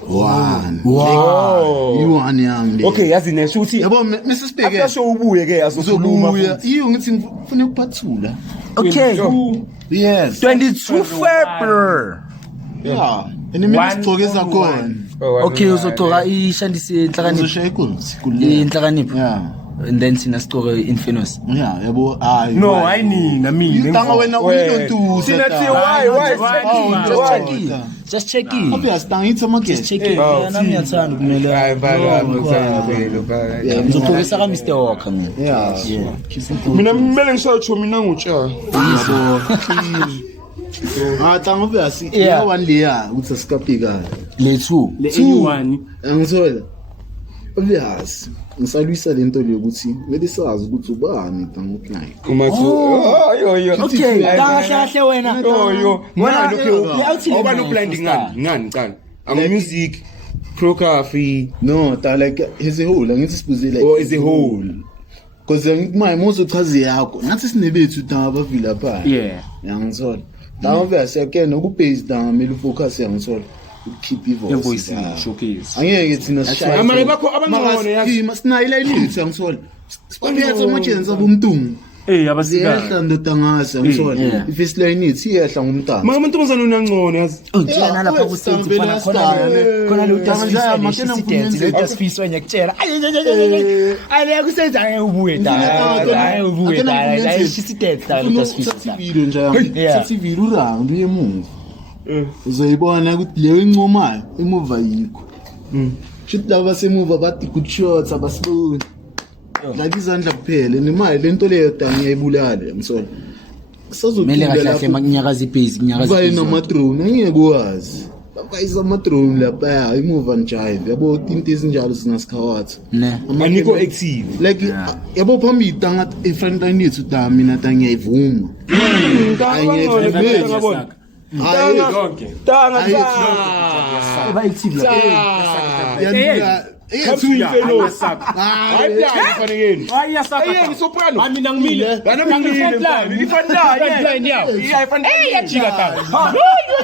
One. Wow. You-one yami. Okay, yazi nesho uthi Yabo mesisibheke. akasho ubuye ke azokhuluma. Uzobuya. Iyo ngithi ngifuna ukuphathula. Okay. Yes. 22 February. Yeah. Mina sigcoke zakhona. Okay, uzogcoka ishandise inhlakanipho. Uzoshaya ikhulu. Inhlakanipho. Yeah. And then sina sigcoke Infernus. Yeah, yabo hayi. No, ayinina mina. Tanga wena uyintuza. Sina thi why Just check it. Obvious tanga ithi market. Just check it. Nami ngiyathanda kumele. hayi bala Ngizogcokisa ka Mr. Walker mina. Yeah. mina kumele ngishayo mina ngutsha. Tanga obvious. Yeah. Yeah, one layer uthi asikabhekani. Le 2. Le A1. Angithola. Obvious. Ngisalwisa lento le ukuthi mele sazi ukuthi ubani tanga uklike. Yo. Okay, kahle wena. Yo. Wena Yawuthi awuba no blending ngani qala. Am music choreography No, ta like as a whole, angithi sibuze like or as a whole. Because my mozo chazi yakho. Ngathi sinebethu tanga abavila pha. Yeah. Yangithola. Tanga obvious yakena ukubase tanga mele focus yangithola. Keep Voice showcase. Angeke thina sishaya. Amare bakho abangcono yazi. Sinayi line lethu yangithola. Siphethe amachenza bomntungu. Abasika. Yehla ndoda ngase yangithola. Ifirst line ithi iyehla ngumntana. Mama uNtombazana unangcono yazi. Ujana lapha ku stage khona le utasifisa le utasifisa ngiyakutshela. Ayi kusenza ubuye da. Hayi ubuye da. Hayi shisithetha le utasifisa. Video nje. Sathi video round yemuva. Uzoyibona ukuthi leyo incomayo emuva yikho. Shithi laba semuva bathi good shots abasiboni. Like izandla kuphela nemali lento leyo tanga ngiyibulala yamsola. Mele kahle makunyakaza ibase kunyakaza. Bayi nama drone angeke kwazi. Bayisa ama drone lapha imuva njive yabo into ezinjalo singasikhawathi. Ne. Aniko active. Like yabo phambili tanga ifront line yethu ta mina tanga ngiyivuma. Ngiyabona. Hayi Konke. Tanga Bayithibi la. Kathi Infernus. Hayi plan fanekeni. Ayasaka. Soprano. Mina ngimile. Bana ngimile. Frontline yeah. Yajika ta.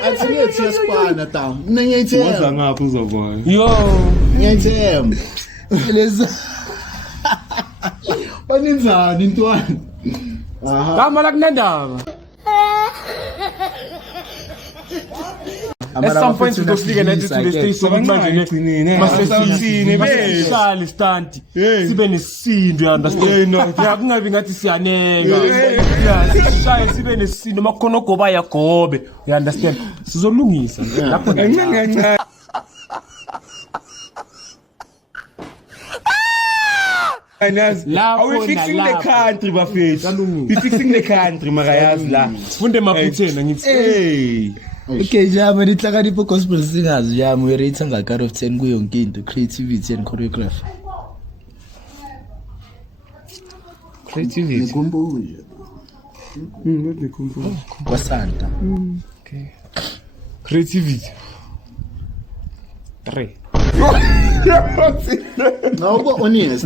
Athilethi yasipana ta. Mina ngiyithemba. ngapha uzobona. Yo. Ngiyithemba. Leza. Baninzani intwana? Aha. Kama la kunandaba. At some point uzofika nathi to the stage sokuthi masesithini behlala istanti sibe nesisindo you understand yeah kungabi ngathi siyanenga yeah sishaye sibe nesisindo makhona ogoba yagobe you understand sizolungisa lapho kancane Are we fixing the country bafethu? We fixing the country makayazi la. sifunde emaphutheni ngithi Hey. Okay, jama nihlakanipha gospel singers jama we rate ngaka out of 10 kuyo yonke into creativity and choreography. Creativity. Nikumbuye. Wasanta. Okay. Creativity. 3. Now go honest.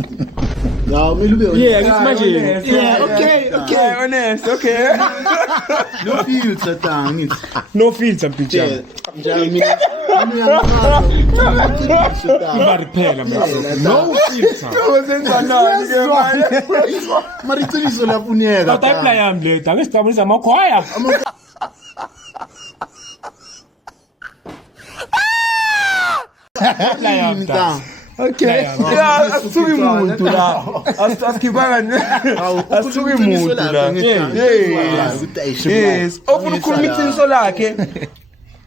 Now me lube honest. Yeah, it's magic. Yeah, okay, honest, okay. No filter tang. No filter picture. Jamina. Bari phela manje. No filter. Maritseliso la funeka. Awutayipla yami le, angisijabulisa amakhwaya. Awutayipla yami ta. Okay. Yeah, asuki muntu la. Asikibanga. Asuki muntu la. Yes. Ofuna ukukhuluma iqiniso lakhe.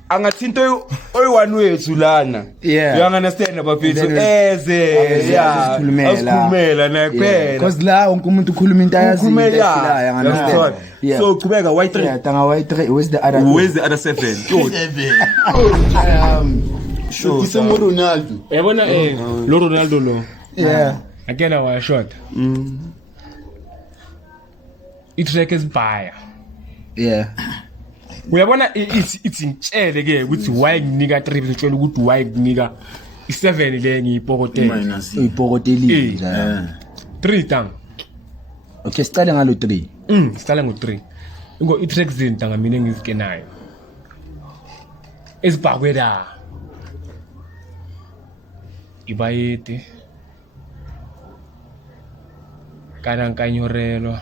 Angathinto oyi-one wethu lana. Yeah. You understand abafethu? Eze. Yeah. Asikhulumela naye kuphela. Because la wonke umuntu ukhuluma into ayaziyo. Ukhulumela. Understand? Yeah. So qhubeka Y3. Yeah, tanga Y3 where's the other? Where's the other 7? Sure. Kisemo Ronaldo. Yabona lo Ronaldo lo. Yeah. Akena wa shot. I-track esibhaya. Yeah. Uyabona it's intshele ke ukuthi why nginika 3 ngitshela ukuthi why nginika i7 le ngiyipokotela. Uyipokoteli njalo. 3 tang. Okay, sicale ngalo 3. Sicala ngo3. Ingo i-track zinta ngamina engizikenayo. Esibhakwe la. Ibayete. Kana nkanyorelo.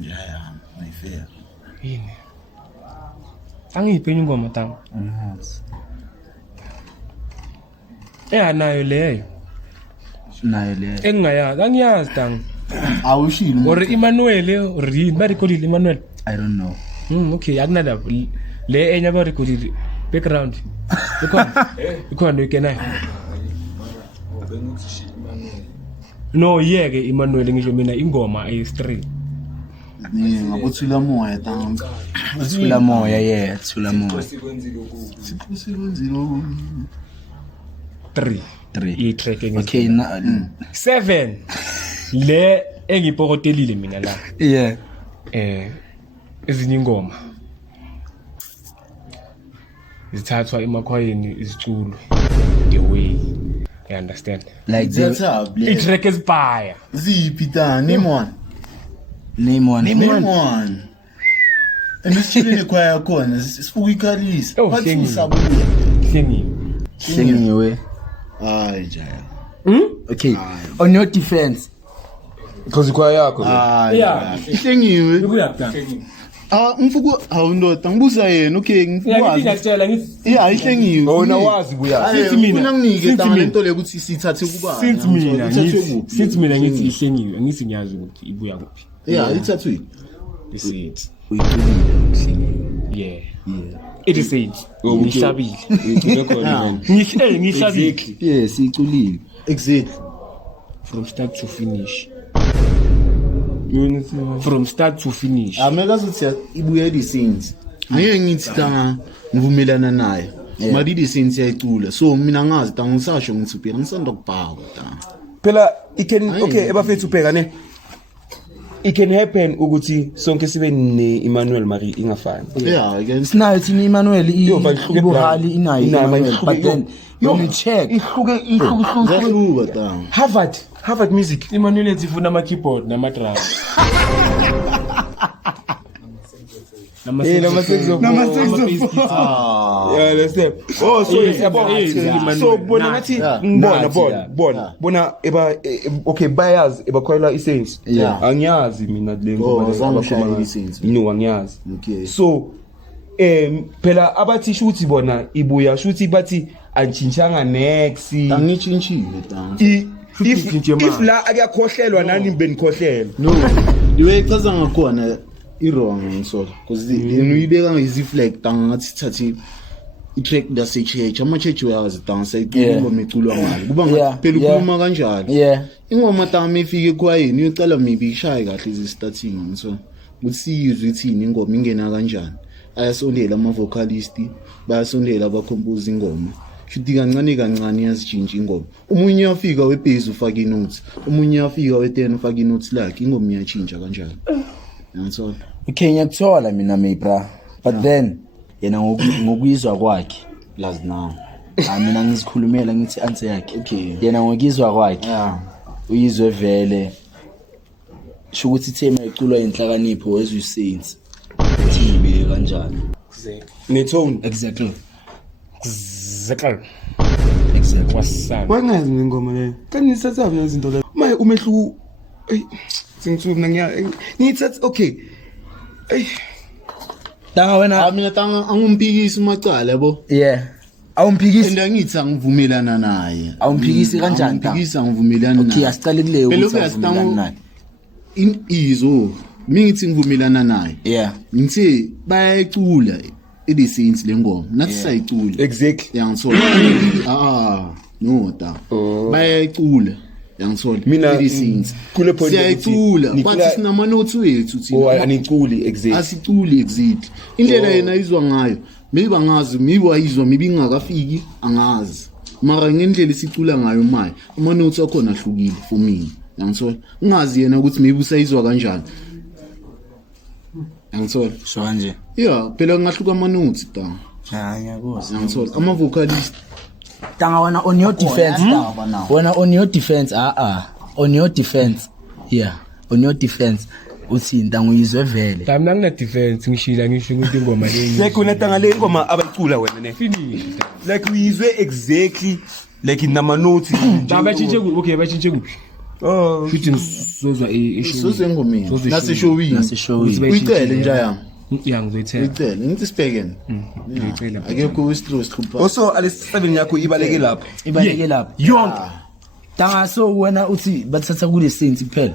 Yeah, my fair. Yini? Angiphe ingoma tang. Nayo leyo. Nayo le. Engayazi, angiyazi tang. Awushilo. Or Emmanuel or yini ba recordile Emmanuel. I don't know. Okay, akunada le enya ba recordile background. Ikhona ikenayo. No, yeke Emmanuel ngisho mina ingoma ay3. Ngabothula moya tang. Thula moya, yeah, thula moya. Siphusile 3. I-track Okay, 7 le engipokotelile mina la. Yeah. Ezinye ingoma zithathwa emakhwayeni iziculo the way you understand like that's up. i-track esibhaya Ziphi tang? Name one. Name one. Emisichilini kwaya khona sifuka ikhalisa. Oh, Bathi Hlengiwe. usabuya. Hlengiwe. Hayi jaya. Okay. On your defense. Because ikhwaya yakho. Yeah. Ihlengiwe. Ukuyapta Mfuku awundoda ngibuza yena okay mfuku wazi. ngiyakutshela ngithi Yeah, ihlengiwe. Wona wazi buya. Sithi mina nginike tanga lento lekuthi sithathe kuba. since mina ngithi ihlengiwe ngithi ngiyazi ukuthi ibuya kuphi. Yeah, ithathwe. This is Uyitulile. yeah. It is it. Ngishabile. Ngikhona. Ngishabile Yes, iculile. Exactly. from start to finish. From start to finish. Ameka sothi ibuye lisenzi. Angeke ngithi tanga ngivumelana naye. Mali lisenzi yayicula. So mina ngazi tanga ngisasho ngithi phela ngisanda kubhaka tanga. Phela okay ebafethu ubheka ne. It can happen ukuthi sonke sibe ne Emmanuel Marie ingafani. Yeah, again. Sinayo thina Emmanuel ibuhali inayo Inayo, Emmanuel, but then yo, when you check Zahluka tanga. Harvard Music. Emmanuel zifuna ama keyboard nama drums. Nama saxophone. Yeah, let's say. Oh, so bona ngathi bona eba okay buyers eba khola isense. Yeah. Angiyazi mina le ngoba zangishaye isense. No angiyazi. Okay. So phela abathi shuthi bona ibuya shuthi bathi antshintshanga next. Angitshintshile tanga. If la akuyakhohlelwa nani benikhohlela. No. Iwe chaza ngakhona i-wrong ngisola because yena uyibeka ngiziflag tanga ngathi thathi i-track dase church ama-church uyazi tanga sayicula iculo ngayo kuba ngathi phela ukhuluma kanjalo. Yeah. Ingoma tanga mifike ekhwayeni uyocala maybe ishaye kahle izi starting so ukuthi siyizwe ithini ingoma ingena kanjani ayasondela ama-vocalist bayasondela abacompose ingoma shuthi kancane kancane yazitshintsha ingoma omunye uyafika webase ufaka inotes omunye uyafika we-10 ufaka inotes lakhe ingoma iyatshintsha kanjalo yangisola okay ngiyakuthola mina mebra but then yena ngokuyizwa kwakhe las now mina ngizikhulumela ngithi answer yakhe Okay. yena ngokuyizwa kwakhe yeah uyizwe vele sho ukuthi ithema iculwa inhlakanipho as you saints thibe kanjalo netone exactly Zakal. exactly Wasana. wangazi ngengoma leyo kanti nithatha mina izinto leyo maye umehluko singithuka mina ngiyithatha okay tanga wena mina tanga angumpikisi umacala yabo yeah awumphikisi and angithi angivumelana naye awumphikisi kanjani angiphikisi angivumelana naye okay asicale kuleyo Phela ukuthi lokhu avumelani naye izo mingithi ngivumelana naye yeah ngithi bayayicula edisins lengoma nathi sayicula exactly yangisola no ta bayayicula yangisola Mina, edisins kule point siyayicula yokuthi but nicula- sinama notes wethu oh thina aniculi exactly asiculi exit indlela yena izwa ngayo maybe angazi maybe wayizwa maybe ingakafiki angazi mara ngendlela isicula ngayo manje ama notes akhona ahlukile for mina yangisola ungazi yena ukuthi maybe usayizwa kanjani yangisola so kanje yeah phela ngahluka ama notes ta ngiyakuzwa yangisola ama vocalist tanga wena on your defense tanga wena on your defense on your defense yeah on your defense uthi intanga uyizwe vele Mina ngina defense ngishila ngisho ukuthi ingoma leyi. like unatanga le ngoma abayicula wena ne Finish. like uyizwe exactly like nama notes Batshintshe kuphi? Okay, batshintshe kuphi? oh Futhi ngizozwa isho. sosengomeni Sozwe naseshowini naseshowini uyicele nje yami Yeah, ngizoyithela. uyicele ngithi sibhekene Ngiyicela. akekho wesitros hlupha also ale7 yakho ibaleke lapho ibaleke lapho Yonke. tanga so wena uthi bathatha kule saints kuphela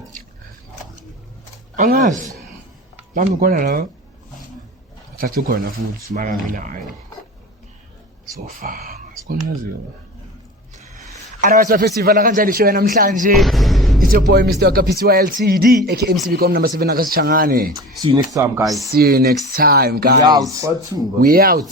Angazi. Mami khona la. Thatha khona futhi mara mina hayi. So far. Sikona yaziyo. Otherwise festival kanjani show namhlanje it's your boy Mr. Kapitwa LTD aka MCBcom number 7 akasichangane see you next time guys see you next time guys out. we out